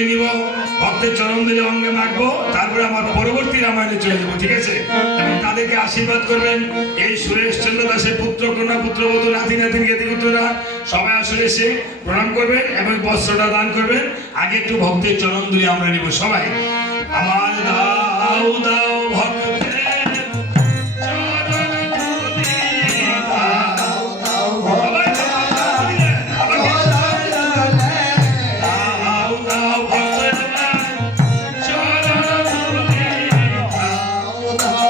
নিব, ভক্তের চরণ দিলে অঙ্গে মাখবো, তারপরে আমার পরবর্তী রামায়ণে চলে যাবো, ঠিক আছে? এবং তাদেরকে আশীর্বাদ করবেন। এই সুরেশ চন্দ্র দাসের পুত্র কন্যা পুত্রবধূ নাতি নাতিন জ্ঞাতিপুত্ররা সবাই আসলে এসে প্রণাম করবেন এবং বস্ত্রটা দান করবেন। আগে একটু ভক্তের চরণ ধুলি আমরা নিব সবাই। আমার দাও দাও ভক্তের চরণ ধুলি দাও। সবাই চরণ দিলেন, আবার দাও দাও ভক্তের চরণ ধুলি দাও।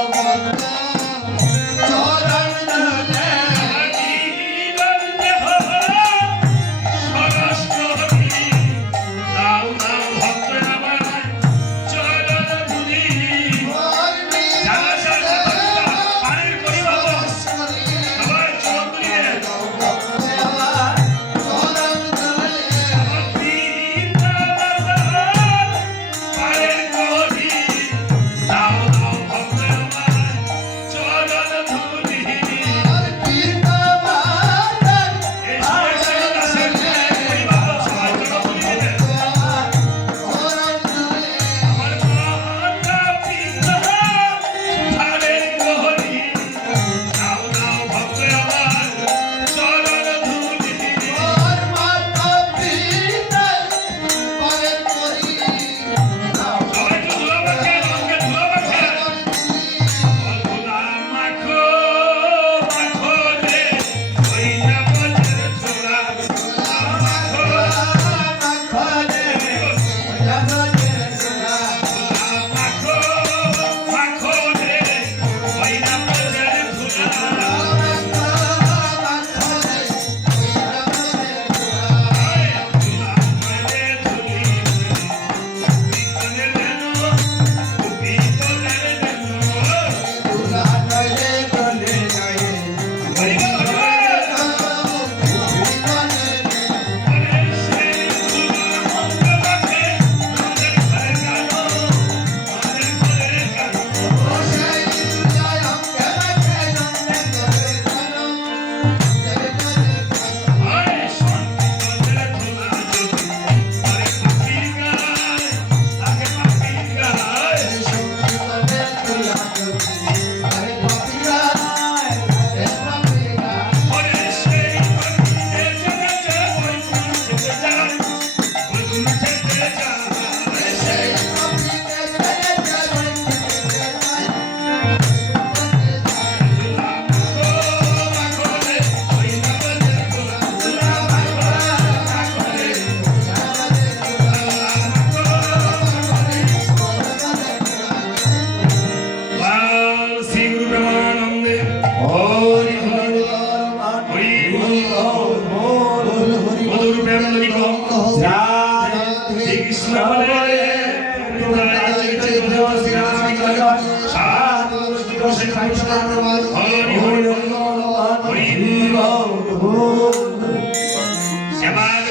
এবার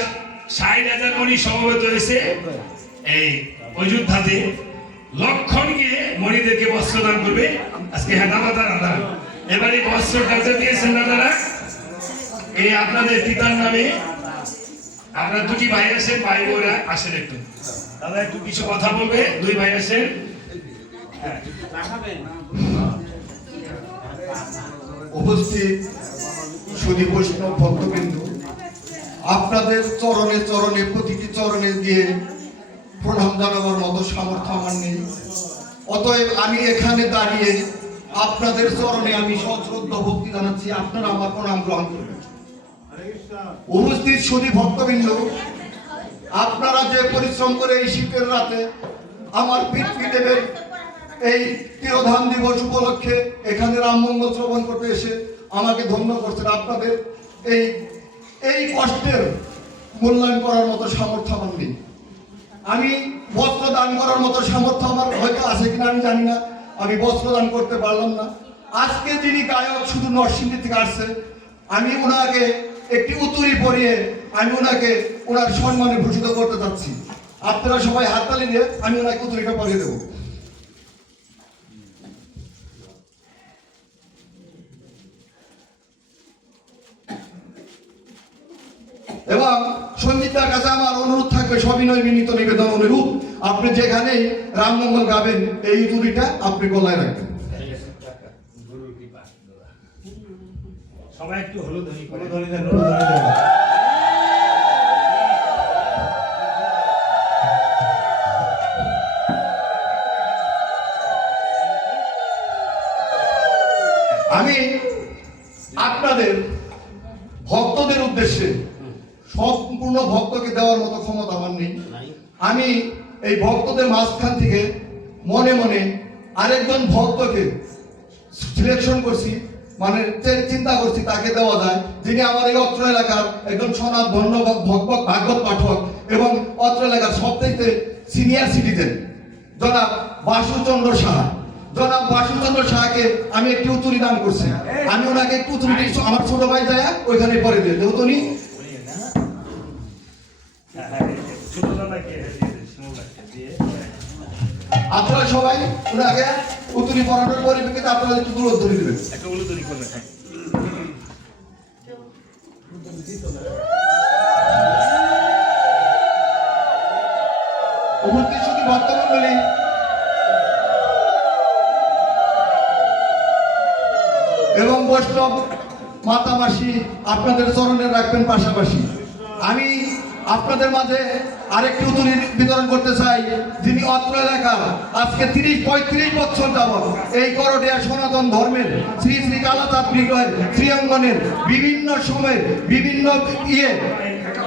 ৬০,০০০ মণি সমবেত হয়েছে এই অযোধ্যাতে। লক্ষণ গিয়ে মণিদেরকে বস্ত্র দান করবে আজকে। হ্যাঁ দাদা, এবার এই বস্ত্রটা দিয়েছেন দাদারা এই আপনাদের পিতার নামে। আপনার দুটি ভাই আছেন, ভাই বোরা আসেন একটু। দাদা একটু কিছু কথা বলবে, দুই ভাই আছেন। উপস্থিত সুধী বৈষ্ণব ভক্তবৃন্দ, আপনাদের চরণে চরণে প্রতিটি চরণে দিয়ে প্রণাম জানাবার মতো সামর্থ্য আমার নেই। অতএব আমি এখানে দাঁড়িয়ে আপনাদের চরণে আমি সশ্রদ্ধ ভক্তি জানাচ্ছি, আপনারা আমার প্রণাম গ্রহণ করবেন। উপস্থিত সুধী ভক্তবৃন্দ, আপনারা যে পরিশ্রম করে এই শীতের রাতে আমার পিতৃদেবের এই তিরোধান দিবস উপলক্ষে এখানে রামমঙ্গল শ্রবণ করতে এসে আমাকে ধন্য করছেন, আপনাদের এই কষ্টের মূল্যায়ন করার মতো সামর্থ্য আমার নেই। আমি বস্ত্র দান করার মতো সামর্থ্য আমার হয়তো আছে কিনা আমি জানি না, আমি বস্ত্র দান করতে পারলাম না। আজকে যিনি গায়ক শুধু নরসিংদী থেকে আসছে, আমি ওনাকে একটি উত্তরী পরিয়ে আমি ওনাকে ওনার সম্মানে ভূষিত করতে চাচ্ছি। আপনারা সবাই হাততালি দিয়ে আমি ওনাকে উত্তরীটা পরিয়ে দেবো। এবং সঞ্জিতার কাছে আমার অনুরোধ থাকবে, সবিনয় বিনীত নিবেদন অনুরোধ, আপনি যেখানে রামমঙ্গল গাবেন এই উতুরিটা আপনি গলায় রাখবেন। সবাই একটু হলুদ আমি আপনাদের ভক্তদের উদ্দেশ্যে, সম্পূর্ণ ভক্তকে দেওয়ার মতো ক্ষমতা আমার নেই, আমি এই ভক্তদের মাঝখান থেকে মনে মনে আরেকজন ভক্তকে সিলেকশন করছি, মানে চিন্তা করছি তাকে দেওয়া যায়, যিনি আমার এই অত্র এলাকার একজন সনাত ধন্যবাদ ভাগবত পাঠক এবং অত্র এলাকার সবথেকে সিনিয়র সিটিজেন জনাব বাসুচন্দ্র সাহা। জনাব বাসুচন্দ্র সাহাকে আমি একটি উত্তরী দান করছি। আমি ওনাকে একটু উত্তরী আমার ছোট ভাই যায় ওইখানে পরে দিয়ে যেহেতু উনি আপনারা সবাই ওনাকে উত্তরী পড়ানোর পরিপ্রেক্ষিতে আপনারা একটু দূর উত্তরী দেবেন। উপস্থিত শুধু ভক্তমণ্ডলী, এবং বৈষ্ণব মাতামাসি আপনাদের চরণে রাখবেন। পাশাপাশি আমি আপনাদের মাঝে আরেকটি উত্তরী বিতরণ করতে চাই, যিনি অত্র এলাকার আজকে 30-35 বছর যাবৎ এই করটিয়া সনাতন ধর্মের শ্রী শ্রী কালাচাঁদ বিগ্রহের শ্রীঅঙ্গনের বিভিন্ন সময়ে বিভিন্ন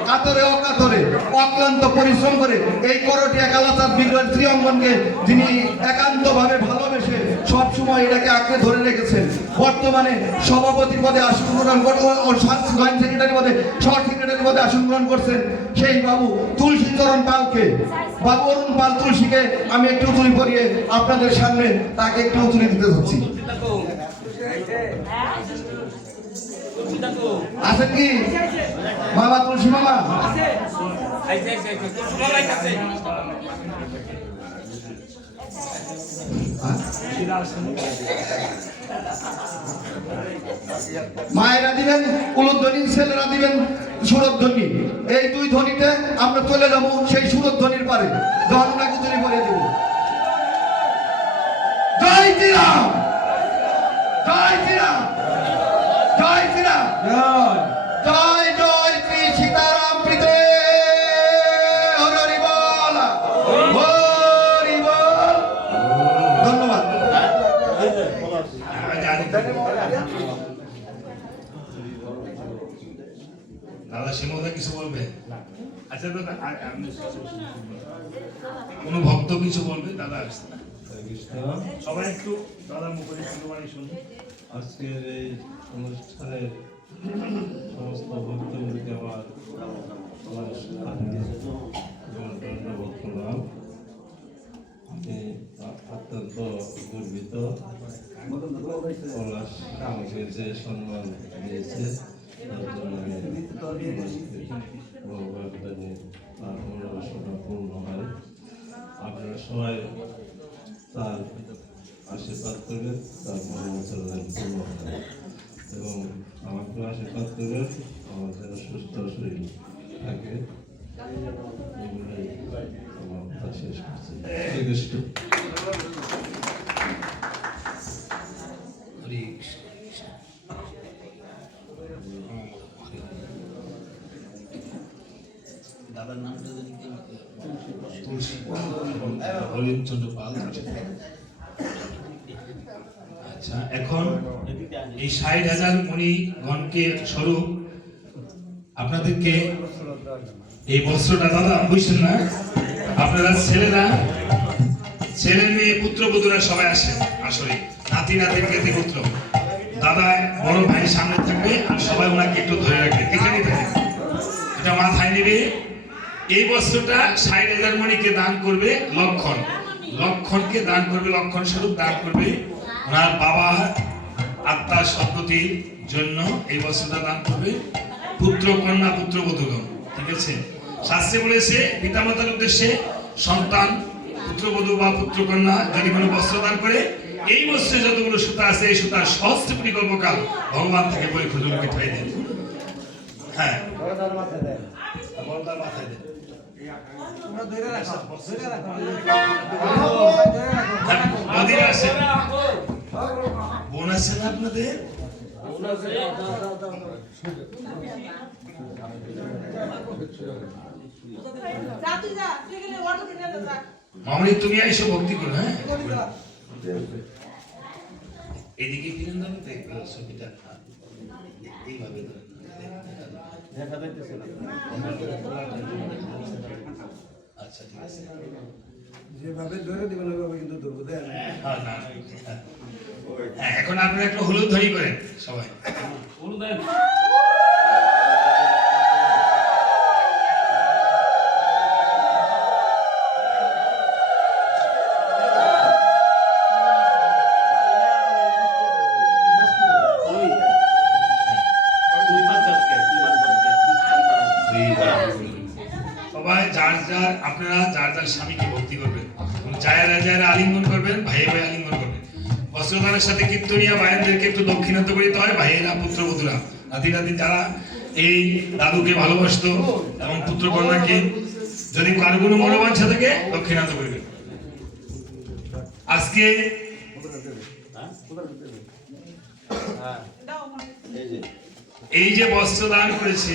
কাতরে অকাতরে অক্লান্ত পরিশ্রম করে এই করটিয়া কালাচাঁদ বিগ্রহের শ্রীঅঙ্গনকে যিনি একান্তভাবে ভালোবেসে সবসময় এটাকে আঁকড়ে ধরে রেখেছেন। বর্তমানে সভাপতি পদে আসন গ্রহণ ও জয়েন্ট সেক্রেটারি পদে শহর সেক্রেটারি পদে আসন গ্রহণ করছেন সেই বাবু তুলসীচরণ পালকে, বাবু অরুণ পাল তুলসীকে আমি একটু উতুরি পরিয়ে আপনাদের সামনে তাকে একটু উতুরি দিতে চাচ্ছি। আছেন কি মামা? তুলসী মামা মায়েরা দিবেন উলুধ্বনি, ছেলেরা দিবেন সুরধ্বনি। এই দুই ধ্বনিতে আমরা চলে যাবো সেই সুরধ্বনির পারে, যখন ওনাকে উতুরি পরিয়ে দেব। জয় শ্রীরাম, জয় শ্রীরাম, জয় শ্রীরাম, জয় জয় শ্রী সীতারাম প্রীতে হরি বল, হরি বল। ধন্যবাদ। দাদা শিমুদা কিছু বলবে? আচ্ছা দাদা, কোন ভক্ত কিছু বলবে? দাদা আসছে, সবাই একটু দাদার মুখে শুনুন। আজকের এই অনুষ্ঠানের সমস্ত ভক্তদেরকে আমার ধন্যবাদ প্রণাম। আমি অত্যন্ত গর্বিত পলাশ আমাকে যে সম্মান দিয়েছে তার জন্য আমি ভগবান জানি তার মনোবাসনা পূর্ণ হয়। আপনারা সবাই তার আশীর্বাদ করবেন, তার মনোবাসনা পূর্ণ হয় এবং আমাকে আশীর্বাদ করবেন আমার যেন সুস্থ শরীর থাকে। এগুলোই আমার কথা শেষ করছি। শ্রীকৃষ্ণ। দাদার নামটা যদি তুলসী হরিচন্দ্র পাল। আচ্ছা, এখন এই 60,000 মণিগণকে স্বরূপ আপনাদেরকে এই বস্ত্রটা দাদা বুঝছেন না, আপনারা ছেলেরা, ছেলে মেয়ে পুত্রবধূরা সবাই আসে আসলে, নাতি নাতির কেতে পুত্র, দাদা বড় ভাই সামনে থাকবে আর সবাই ওনাকে একটু ধরে রাখবে, এখানেই থাকে, এটা মাথায় নেবে। এই বস্ত্রটা 60,000 মণিকে দান করবে লক্ষণ, লক্ষণকে দান করবে, লক্ষণ স্বরূপ দান করবে ওনার বাবা আত্মার সদ্গতির জন্য এই বস্ত্রটা দান করবে পুত্র কন্যা পুত্রবধূগণ। ঠিক আছে, শাস্ত্রে বলেছে পিতামাতার উদ্দেশ্যে সন্তান পুত্রবধূ বা পুত্রকন্যা যদি কোনো বস্ত্র দান করে, এই বস্ত্রে যতগুলো সুতা আছে এই সুতার সহস্র পরিকল্পকাল ভগবান থেকে বই খুঁজুলকে ঠাই দেন। হ্যাঁ, তার মাথায় দেন। নদীর আসেন, বোন আছে না আপনাদের? মামনি তুমি এসে ভক্তি করো, হ্যাঁ এদিকে ফিরেন না তো একটু ছবিটা এইভাবে ধরেন। আচ্ছা ঠিক আছে। যেভাবে ধরে দিবেন ওইভাবে কিন্তু ধরবো দেন। হ্যাঁ, না, হ্যাঁ, এখন আপনারা একটু হলুদ ধরি করেন সবাই। সবাই যার যার আপনারা যার যার স্বামীকে ভক্তি করবেন, যারা যারা আলিঙ্গন করবেন, ভাইয়ে ভাই আলিঙ্গন করবেন। বস্ত্রদানের সাথে কীর্তনিয়া ভাইয়েরদেরকে একটু দক্ষিণান্ত করিতে হয়, ভাইয়েরা পুত্রবধূরা নাতি নাতি যারা এই দাদুকে ভালোবাসতো এবং পুত্র কন্যাকে যদি কারো কোনো মনোবাঞ্ছা থাকে দক্ষিণান্ত করবেন। আজকে এই যে বস্ত্র দান করেছে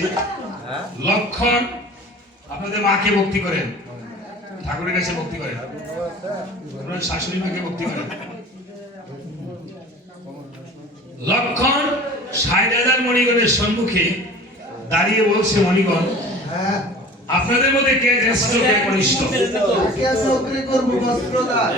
লক্ষণ, আপনাদের মাকে ভক্তি করেন, ঠাকুরের কাছে ভক্তি করেন, আপনার শাশুড়ি মাকে ভক্তি করেন। লক্ষণ ৬০,০০০ মণিগণের সম্মুখে দাঁড়িয়ে বলছে, মণিগণ হ্যাঁ, আপনাদের মধ্যে কে জ্যেষ্ঠ কে কনিষ্ঠ? কে চৌকরি করবো বস্ত্রদান?